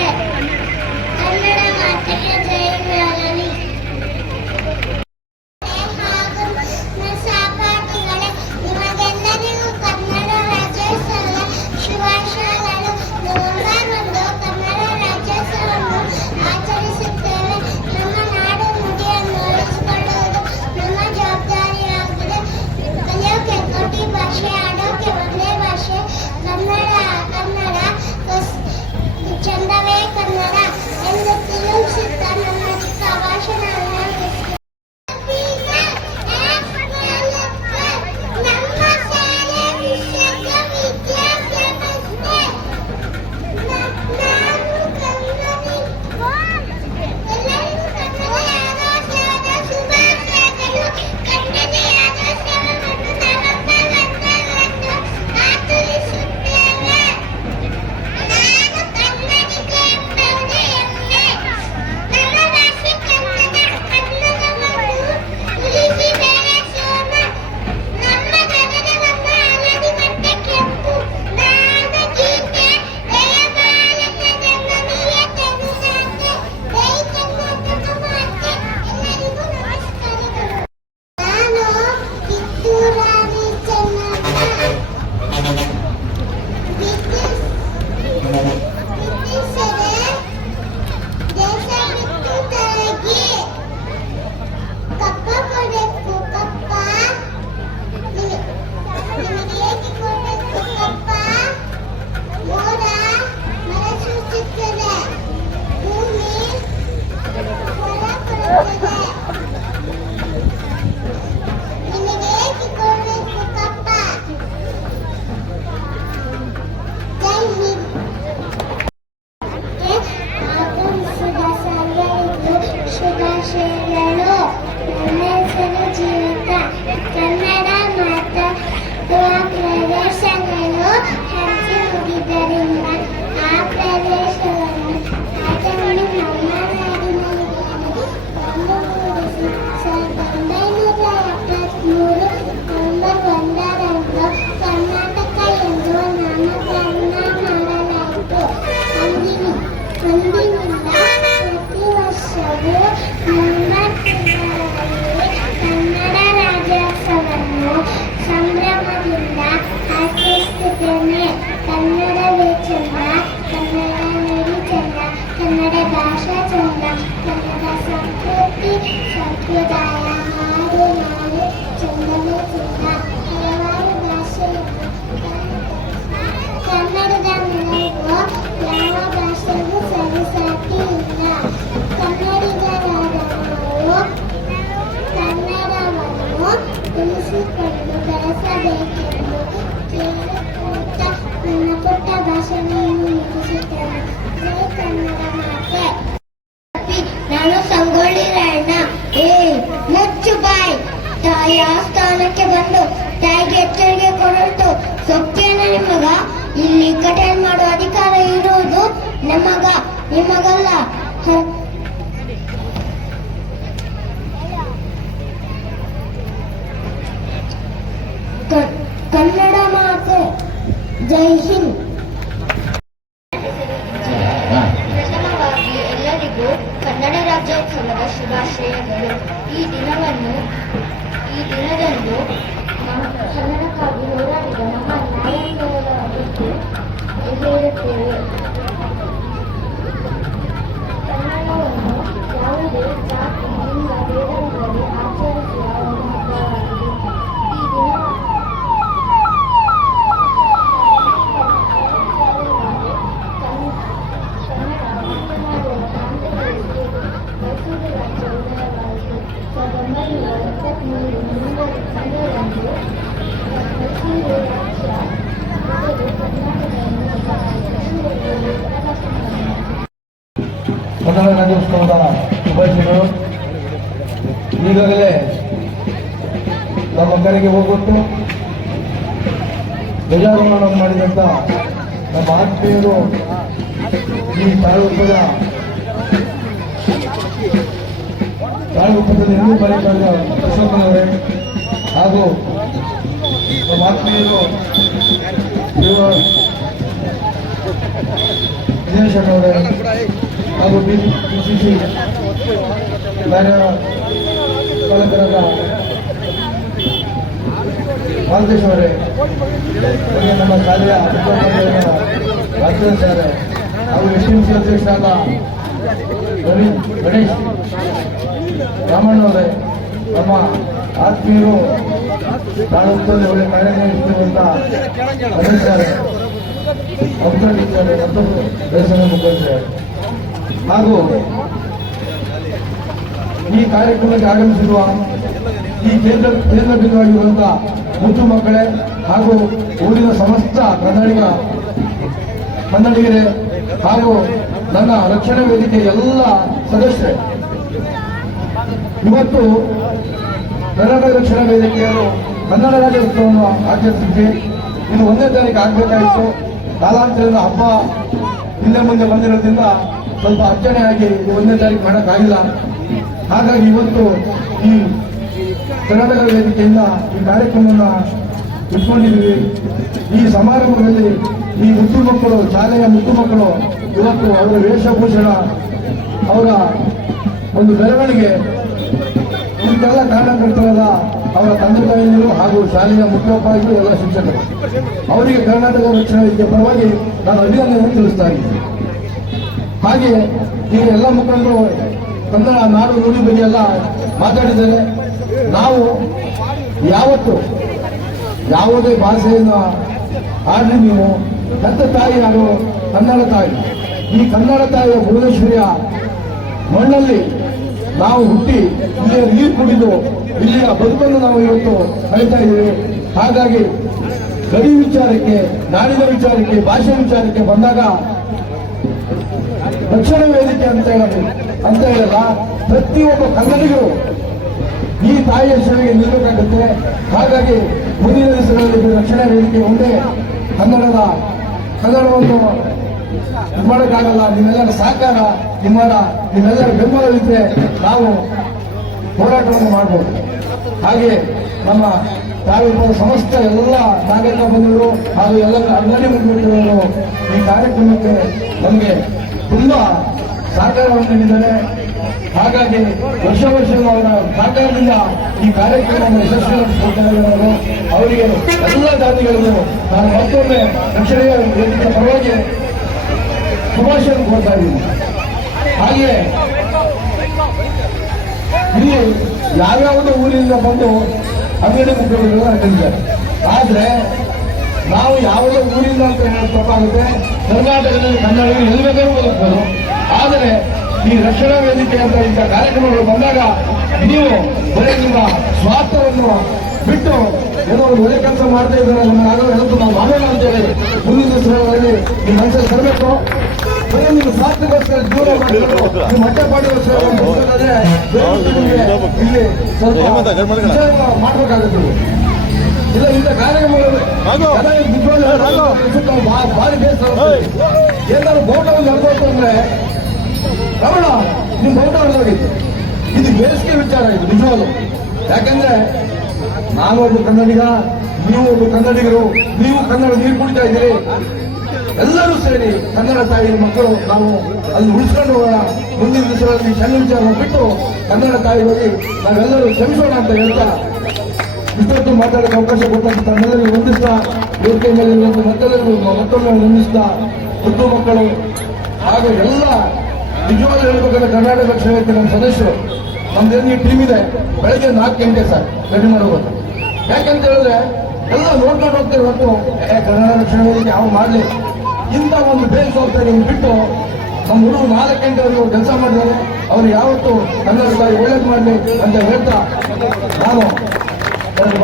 ಕನ್ನಡ ಮಾತೆಗೆ ಜಯವಾಗಲಿ. ಸಹಪಾಠಿಗಳೇ, ನಿಮಗೆಲ್ಲರಿಗೂ ಕನ್ನಡ ರಾಜ್ಯೋತ್ಸವದ ಶುಭಾಶಯಗಳು. ನವೆಂಬರ್ 1 ಕನ್ನಡ ರಾಜ್ಯೋತ್ಸವವನ್ನು ಆಚರಿಸುತ್ತೇವೆ. ನಮ್ಮ ನಾಡು ನುಡಿಯನ್ನು ಉಳಿಸಿಕೊಳ್ಳುವುದು ನಮ್ಮ ಜವಾಬ್ದಾರಿಯಾಗಿದೆ. ಕಲಿಯೋಕೆ ಕೋಟಿ ಭಾಷೆ, ಆಡೋಕೆ ಒಂದೇ ಭಾಷೆ. ಕನ್ನಡ ಕನ್ನಡ ಚಂದವೇ ಕನ್ನಡ ಎಂದು ತಿಳಿಸುತ್ತಾ ನನ್ನ ಚಿಕ್ಕ ಭಾಷಣವನ್ನು ನಮ್ಮ ಶಾಲೆ ವಿಶ್ವದ ವಿದ್ಯಾಸಂಸ್ಥೆ. ನಾನು ಕನ್ನಡಿಗ. ಎಲ್ಲರಿಗೂ ಕನ್ನಡ ರಾಜ್ಯೋತ್ಸವದ ಶುಭಾಶಯಗಳು. ಕನ್ನಡ ರಾಜ್ಯೋತ್ಸವವನ್ನು ನವೆಂಬರ್ 1 ಆಚರಿಸುತ್ತೇವೆ. ನಾನು ಕನ್ನಡಿಗ ಎಂಬುದೇ ಹೆಮ್ಮೆ. ನಮ್ಮ ಭಾಷೆ ಕನ್ನಡ. ಕನ್ನಡವನ್ನು ಉಳಿಸಿ ಬೆಳೆಸೋಣ. ನಮ್ಮ ಜನರ ನಮ್ಮ ಹಳದಿ ಬಟ್ಟೆ ಕೆಂಪು. ನಾಡ ಗೀತೆ ಜಯ ಭಾರತ ಜನನಿಯ ಕರುನಾತೆ. ಜೈ ಕರ್ನಾಟಕ ಮಾತೆ. ಎಲ್ಲರಿಗೂ ನಮಸ್ಕಾರಗಳು. ನಾನು ಕಿತ್ತೂರು ರಾಣಿ ಚೆನ್ನಮ್ಮ. ಬ್ರಿಟಿಷರೇ ದೇಶ ಬಿಟ್ಟು ತೊಲಗಿ. ಕಪ್ಪ ಕೊಡಬೇಕು ಕಪ್ಪ. ನಿಮಗೆ ಏಕೆ ಕೊಡಬೇಕು ಕಪ್ಪ? ಮೋಡ ಮರ ಸೂಚಿಸುತ್ತದೆ. ಭೂಮಿ ಹೊರ ಕೊಡುತ್ತದೆ. ನಿಮಗೆ ಏಕೆ ಕೊಡಬೇಕು ಕಪ್ಪ? ಜೈ ಹಿಂದ್. ಆಗಮಿಸಿದ ಸರ್ವರಿಗೂ ಶುಭಾಶಯಗಳು. ನನ್ನ ಹೆಸರು ಜೀವಿತ. ಕನ್ನಡ ಮಾತಾಡುವ ಪ್ರದೇಶಗಳು ಹಂಚಿ ಹೋಗಿದ್ದರಿಂದ ಆ ಪ್ರದೇಶವನ್ನು ಆಚರಣೆ ನಮ್ಮ ನಾಡಿನಲ್ಲಿ ಒಂದುಗೂಡಿಸಿ 1973 ನವೆಂಬರ್ 1ರಂದು ಕರ್ನಾಟಕ ಎಂದು ನಾಮಕರಣ ಮಾಡಲಾಯಿತು. ಅಂದಿನಿಂದ ಪ್ರತಿ ವರ್ಷವೂ ನವೆಂಬರ್ ತಿಂಗಳಲ್ಲಿ ಕನ್ನಡ ರಾಜ್ಯೋತ್ಸವವನ್ನು ಸಂಭ್ರಮದಿಂದ ಆಚರಿಸುತ್ತೇನೆ. ಕನ್ನಡವೇ ಚಂದ, ಕನ್ನಡ ನುಡಿ ಚಂದ, ಕನ್ನಡ ಭಾಷಾ ಚಂದ, ಕನ್ನಡ ಸಂಸ್ಕೃತಿ ಸಂಪ್ರದಾಯ ಹಾಡು ನಾಡು ಚಂದವೇ ಚಂದ. ಹಲವಾರು ಭಾಷೆಯನ್ನು ಕನ್ನಡದ ಮೂಲವು ಯಾವ ಭಾಷೆಗೂ ಸರಿಸಾಟಿ ಇಲ್ಲ. ಕನ್ನಡಿಗರಾದ ನಾವು ಕನ್ನಡವನ್ನು ಉಳಿಸಿಕೊಂಡು ಬೆಳೆಸಬೇಕೆಂದು ಕೇಳುತ್ತಾ ನನ್ನ ಪುಟ್ಟ ಭಾಷಣವನ್ನು ಮುಗಿಸುತ್ತೇನೆ. ಜೈ ಕನ್ನಡ ಮಾತೆ. ನಾನು ಸಂಗೊಳ್ಳಿ ರಾಯಣ್ಣ. ಮುಚ್ಚು ಬಾಯ್. ತಾಯಿಯ ಸ್ಥಾನಕ್ಕೆ ಬಂದು ತಾಯಿಗೆ ಎಚ್ಚರಿಕೆ ಕೊಡಲ್ತು ಸೊಪ್ಪೇನ ನಿಮಗ? ಇಲ್ಲಿ ಕಟೇಲ್ ಮಾಡುವ ಅಧಿಕಾರ ಇರುವುದು ನಮಗ, ನಿಮಗಲ್ಲ. ಕನ್ನಡ ಮಾತೆ. ಜೈ ಹಿಂದ್. ಪ್ರಥಮವಾಗಿ ಎಲ್ಲರಿಗೂ ಕನ್ನಡ ರಾಜ್ಯೋತ್ಸವದ ಶುಭಾಶಯಗಳು. ಈ ದಿನದಂದು ಕನ್ನಡಕ್ಕಾಗಿ ಹೋರಾಡಿದ ನಮ್ಮ ನಾಯಕರ ಬಗ್ಗೆ ಹೇಳುತ್ತೇವೆ. ಕನ್ನಡವನ್ನು ಯಾವುದೇ ಜಾತಿ ಲಿಂಗ ಭೇದವಿಲ್ಲದೆ ಆಚರಿಸುವ ಒಂದು ಹಬ್ಬವಾಗಿದೆ. ಈ ದಿನ ಕನ್ನಡ ರಾಜ್ಯೋತ್ಸವದ ಶುಭಾಶಯಗಳು. ಈಗಾಗಲೇ ನಮ್ಮ ಕಡೆಗೆ ಹೋಗ್ಬಿಟ್ಟು ಧ್ವಜಾರೋಹಣ ಮಾಡಿದಂಥ ನಮ್ಮ ಆತ್ಮೀಯರು ಈ ತಾಲೂಕದ ತಾಲೂಕದಲ್ಲಿ ಹಿಂದೂ ಮನೆಗಾರ ಬಸವಣ್ಣನವರೇ ಹಾಗೂ ನಮ್ಮ ಆತ್ಮೀಯರು ದಿನೇಶಣ್ಣವರೇ ಹಾಗೂ ಬಿಸಿಸಿ ಪಾಲಕರಾದ ಮಾಲತೇಶ್ ಅವರೇ, ನಮ್ಮ ಶಾಲೆಯ ರಾಜ್ಯಾಚಾರ್ಯ ಹಾಗೂ ಎಸ್ಟಿಎಂಸಿ ಅಧ್ಯಕ್ಷರಾದ ಗಣೇಶ್ ರಾಮಣ್ಣವರೇ, ನಮ್ಮ ಆತ್ಮೀಯರು ತಾಲೂಕಲ್ಲಿ ಒಳ್ಳೆ ಕಾರ್ಯನಿರ್ವಹಿಸುವಂತ ಅಧಿಕಾರಿ ಔಪಚಾರಿಕರು ಮತ್ತು ದೇಶದ ಮುಖಂಡರು ಹಾಗೂ ಈ ಕಾರ್ಯಕ್ರಮಕ್ಕೆ ಆಗಮಿಸಿರುವ ಈ ಕೇಂದ್ರ ಬಿಂದುವಾಗಿರುವಂತಹ ಮುದ್ದು ಮಕ್ಕಳೇ ಹಾಗೂ ಊರಿನ ಸಮಸ್ತ ಕನ್ನಡಿಗರೇ ಹಾಗೂ ನನ್ನ ರಕ್ಷಣಾ ವೇದಿಕೆ ಎಲ್ಲ ಸದಸ್ಯರೇ, ಇವತ್ತು ಕರ್ನಾಟಕ ರಕ್ಷಣಾ ವೇದಿಕೆಯವರು ಕನ್ನಡ ರಾಜ್ಯೋತ್ಸವವನ್ನು ಆಚರಿಸಿದ್ವಿ. ಇದು 1ನೇ ತಾರೀಕು ಆಗಬೇಕಾಯಿತು. ಕಾಲಾಂತರದ ಹಬ್ಬ ಹಿಂದೆ ಮುಂದೆ ಬಂದಿರೋದ್ರಿಂದ ಸ್ವಲ್ಪ ಅಡಚಣೆಯಾಗಿ 1ನೇ ತಾರೀಕು ಮಾಡೋಕ್ಕಾಗಿಲ್ಲ. ಹಾಗಾಗಿ ಇವತ್ತು ಈ ಕರ್ನಾಟಕ ವೇದಿಕೆಯಿಂದ ಈ ಕಾರ್ಯಕ್ರಮವನ್ನು ಇಟ್ಕೊಂಡಿದ್ದೀವಿ. ಈ ಸಮಾರಂಭದಲ್ಲಿ ಈ ಮುದ್ದು ಮಕ್ಕಳು, ಶಾಲೆಯ ಮುದ್ದು ಮಕ್ಕಳು ಇವತ್ತು ಅವರ ವೇಷಭೂಷಣ, ಅವರ ಒಂದು ಬೆಳವಣಿಗೆ, ಇದಕ್ಕೆಲ್ಲ ಕಾರಣಕರ್ತರಾದ ಅವರ ತಂದೆ ತಾಯಿಯರು ಹಾಗೂ ಶಾಲೆಯ ಮುಖ್ಯೋಪಾಧ್ಯಾಯರು ಎಲ್ಲ ಶಿಕ್ಷಕರು, ಅವರಿಗೆ ಕರ್ನಾಟಕ ರಕ್ಷಣಾ ವೇದಿಕೆ ಪರವಾಗಿ ನಾನು ಅಭಿನಂದನೆ ತಿಳಿಸ್ತಾ ಇದ್ದೀನಿ. ಹಾಗೆ ಈಗ ಎಲ್ಲ ಮುಖಂಡರು ಕನ್ನಡ ನಾಡು ನುಡಿ ಬಗ್ಗೆ ಎಲ್ಲ ಮಾತಾಡಿದ್ದಾರೆ. ನಾವು ಯಾವತ್ತು ಯಾವುದೇ ಭಾಷೆಯನ್ನು ಆಡಲಿ, ನೀವು ಹೆತ್ತ ತಾಯಿ ಹಾಗೂ ಕನ್ನಡ ತಾಯಿ, ಈ ಕನ್ನಡ ತಾಯಿಯ ಭುವನೇಶ್ವರಿಯ ಮಣ್ಣಲ್ಲಿ ನಾವು ಹುಟ್ಟಿ ಇಲ್ಲಿಯ ನೀರು ಕುಡಿದು ಇಲ್ಲಿಯ ಬದುಕನ್ನು ನಾವು ಇವತ್ತು ಕಳೀತಾ ಇದ್ದೀವಿ. ಹಾಗಾಗಿ ಗಡಿ ವಿಚಾರಕ್ಕೆ, ನಾಡಿನ ವಿಚಾರಕ್ಕೆ, ಭಾಷೆ ವಿಚಾರಕ್ಕೆ ಬಂದಾಗ ರಕ್ಷಣಾ ವೇದಿಕೆ ಅಂತ ಹೇಳಲ್ಲ, ಪ್ರತಿಯೊಬ್ಬ ಕನ್ನಡಿಗರು ಈ ತಾಯಿಯ ಸೇವೆಗೆ ನಿಲ್ಲಬೇಕಾಗುತ್ತೆ. ಹಾಗಾಗಿ ಮುಂದಿನ ದಿವಸಗಳಲ್ಲಿ ರಕ್ಷಣಾ ವೇದಿಕೆ ಒಂದೇ ಕನ್ನಡವನ್ನು ಮಾಡೋಕ್ಕಾಗಲ್ಲ. ನಿಮ್ಮೆಲ್ಲರ ಸಹಕಾರ, ನಿಮ್ಮೆಲ್ಲರ ಬೆಂಬಲವಿದ್ರೆ ನಾವು ಹೋರಾಟವನ್ನು ಮಾಡಬಹುದು. ಹಾಗೆ ನಮ್ಮ ತಾಲೂಕಿನ ಸಮಸ್ತ ಎಲ್ಲ ನಾಗರಿಕ ಬಂಧುಗಳು ಹಾಗೂ ಎಲ್ಲರ ಅಂಗಡಿ ಮುಂದಿಟ್ಟವರು ಈ ಕಾರ್ಯಕ್ರಮಕ್ಕೆ ನಮಗೆ ತುಂಬಾ ಸಹಕಾರವನ್ನು ನೀಡಿದ್ದಾರೆ. ಹಾಗಾಗಿ ವರ್ಷ ಅವರ ಸಹಕಾರದಿಂದ ಈ ಕಾರ್ಯಕ್ರಮವನ್ನು ಯಶಸ್ವಿಗೊಳಿಸಿದ್ದಾರೆ. ಅವರಿಗೆ ಎಲ್ಲ ಜಾತಿಗಳಿಗೂ ನಾನು ಮತ್ತೊಮ್ಮೆ ರಕ್ಷಣೆಯ ವೇದಿಕೆ ಪರವಾಗಿ ಶುಭಾಶಯ ಕೊಡ್ತಾ ಇದ್ದೀನಿ. ಹಾಗೆಯೇ ಇಲ್ಲಿ ಯಾವ್ಯಾವುದೋ ಊರಿನಿಂದ ಬಂದು ಅಂಗಡಿ ಮುಖ್ಯಮಂತ್ರಿಗಳು ಹಾಕಿದ್ದಾರೆ. ಆದ್ರೆ ನಾವು ಯಾವುದೋ ಊರಿಂದ ಅಂತ ಹೇಳೋದು ತಪ್ಪಾಗುತ್ತೆ. ಕರ್ನಾಟಕದಲ್ಲಿ ಕನ್ನಡಿಗರು ಎಲ್ಲಿ ಬೇಕಾದ್ರೂ ಬದುಕಬಹುದು. ಆದರೆ ಈ ರಕ್ಷಣಾ ವೇದಿಕೆ ಅಂತ ಇಂಥ ಕಾರ್ಯಕ್ರಮಗಳು ಬಂದಾಗ ನೀವು ಬರೀ ನಿಮ್ಮ ಸ್ವಾರ್ಥವನ್ನು ಬಿಟ್ಟು ಏನೋ ಒಂದು ಒಳ್ಳೆ ಕೆಲಸ ಮಾಡ್ತಾ ಇದ್ದಾರೆ, ನಮಗಾಗೋ ಹೇಳೋದು ನಾವು ಮಾಡೋಣ ಅಂತ ಹೇಳಿ ಮುಂದಿನ ದಿವಸಗಳಲ್ಲಿ ಈ ಮನಸ್ಸಲ್ಲಿ ತರಬೇಕು. ಬರೀ ನಿಮ್ಮ ಸ್ವಾರ್ಥಕ್ಕೋಸ್ಕರ ದೂರ ಮಾಡಿಕೊಂಡು ನಿಮ್ಮ ಹೊಟ್ಟೆಪಾಡಿಗೋಸ್ಕರ ಇಲ್ಲಿ ಸ್ವಲ್ಪ ಮಾಡಬೇಕಾಗುತ್ತೆ. ಇಲ್ಲ ಇಂಥ ಕಾರ್ಯಕ್ರಮಗಳು ಭಾರಿ ಬೇಸರ. ಏನಾದ್ರು ಬೋಟವನ್ನು ನಡೆದೋಯ್ತು ಅಂದ್ರೆ ರಮಣ ನಿಮ್ ಬೋಟ ನಡೆದೋಗಿತ್ತು. ಇದು ಬೇಸಿಗೆ ವಿಚಾರ, ಇದು ನಿಜವಾಗ್ಲು. ಯಾಕಂದ್ರೆ ನಾನು ಒಬ್ಬ ಕನ್ನಡಿಗ, ನೀವು ಒಬ್ಬ ಕನ್ನಡಿಗರು, ನೀವು ಕನ್ನಡ ನೀರು ಕುಡಿತಾ ಇದ್ದೀರಿ. ಎಲ್ಲರೂ ಸೇರಿ ಕನ್ನಡ ತಾಯಿ ಮಕ್ಕಳು ನಾವು ಅಲ್ಲಿ ಉಳಿಸ್ಕೊಂಡು ಹೋಗೋಣ. ಮುಂದಿನ ದಿವಸಗಳಲ್ಲಿ ಸಣ್ಣ ವಿಚಾರ ಬಿಟ್ಟು ಕನ್ನಡ ತಾಯಿ ಹೋಗಿ ನಾವೆಲ್ಲರೂ ಶ್ರಮಿಸೋಣ ಅಂತ ಹೇಳ್ತಾ ಇಷ್ಟೊತ್ತು ಮಾತಾಡೋಕೆ ಅವಕಾಶ ಕೊಟ್ಟಂತ ತಮ್ಮೆಲ್ಲರಿಗೂ ವಂದಿಸ್ತಾ, ವೇದಿಕೆ ಮೇಲೆ ಮತ್ತೊಮ್ಮೆ ವಂದಿಸ್ತಾ, ಮುದ್ದು ಮಕ್ಕಳು ಹಾಗೂ ಎಲ್ಲ ನಿಜವಾಗ್ಲೂ ಹೇಳ್ಬೇಕಂದ್ರೆ ಕರ್ನಾಟಕ ರಕ್ಷಣಾ ವೇದಿಕೆ ನಮ್ಮ ಸದಸ್ಯರು, ನಮ್ದೇನು ಈ ಟೀಮ್ ಇದೆ, ಬೆಳಗ್ಗೆ 4 ಗಂಟೆ ಸರ್ ರೆಡಿ ಮಾಡೋದು. ಯಾಕಂತ ಹೇಳಿದ್ರೆ ಎಲ್ಲ ನೋಡ್ಕೊಂಡು ಹೋಗ್ತೇವೆ ಹೊತ್ತು ಕನ್ನಡ ರಕ್ಷಣಾ ವೇದಿಕೆ ಯಾವ ಮಾಡಲಿ ಇಂಥ ಒಂದು ಬೇಸ್ ಹೋಗ್ತಾರೆ ಬಿಟ್ಟು ನಮ್ಮ ಹುಡುಗರು 4 ಗಂಟೆವರೆಗೂ ಕೆಲಸ ಮಾಡಿದ್ದಾರೆ. ಅವರು ಯಾವತ್ತು ಕನ್ನಡ ತಾಯಿ ಒಳ್ಳೇದು ಮಾಡಲಿ ಅಂತ ಹೇಳ್ತಾ ನಾನು ಎರಡು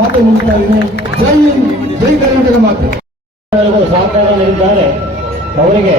ಮಾತು ಮುಗಿಸ್ತಾ ಇದ್ದೀನಿ. ಜೈ ಹಿಂದ್, ಜೈ ಕರ್ನಾಟಕ ಮಾತು. ಸಹಕಾರ ನೀಡಿದ್ದಾರೆ ಅವರಿಗೆ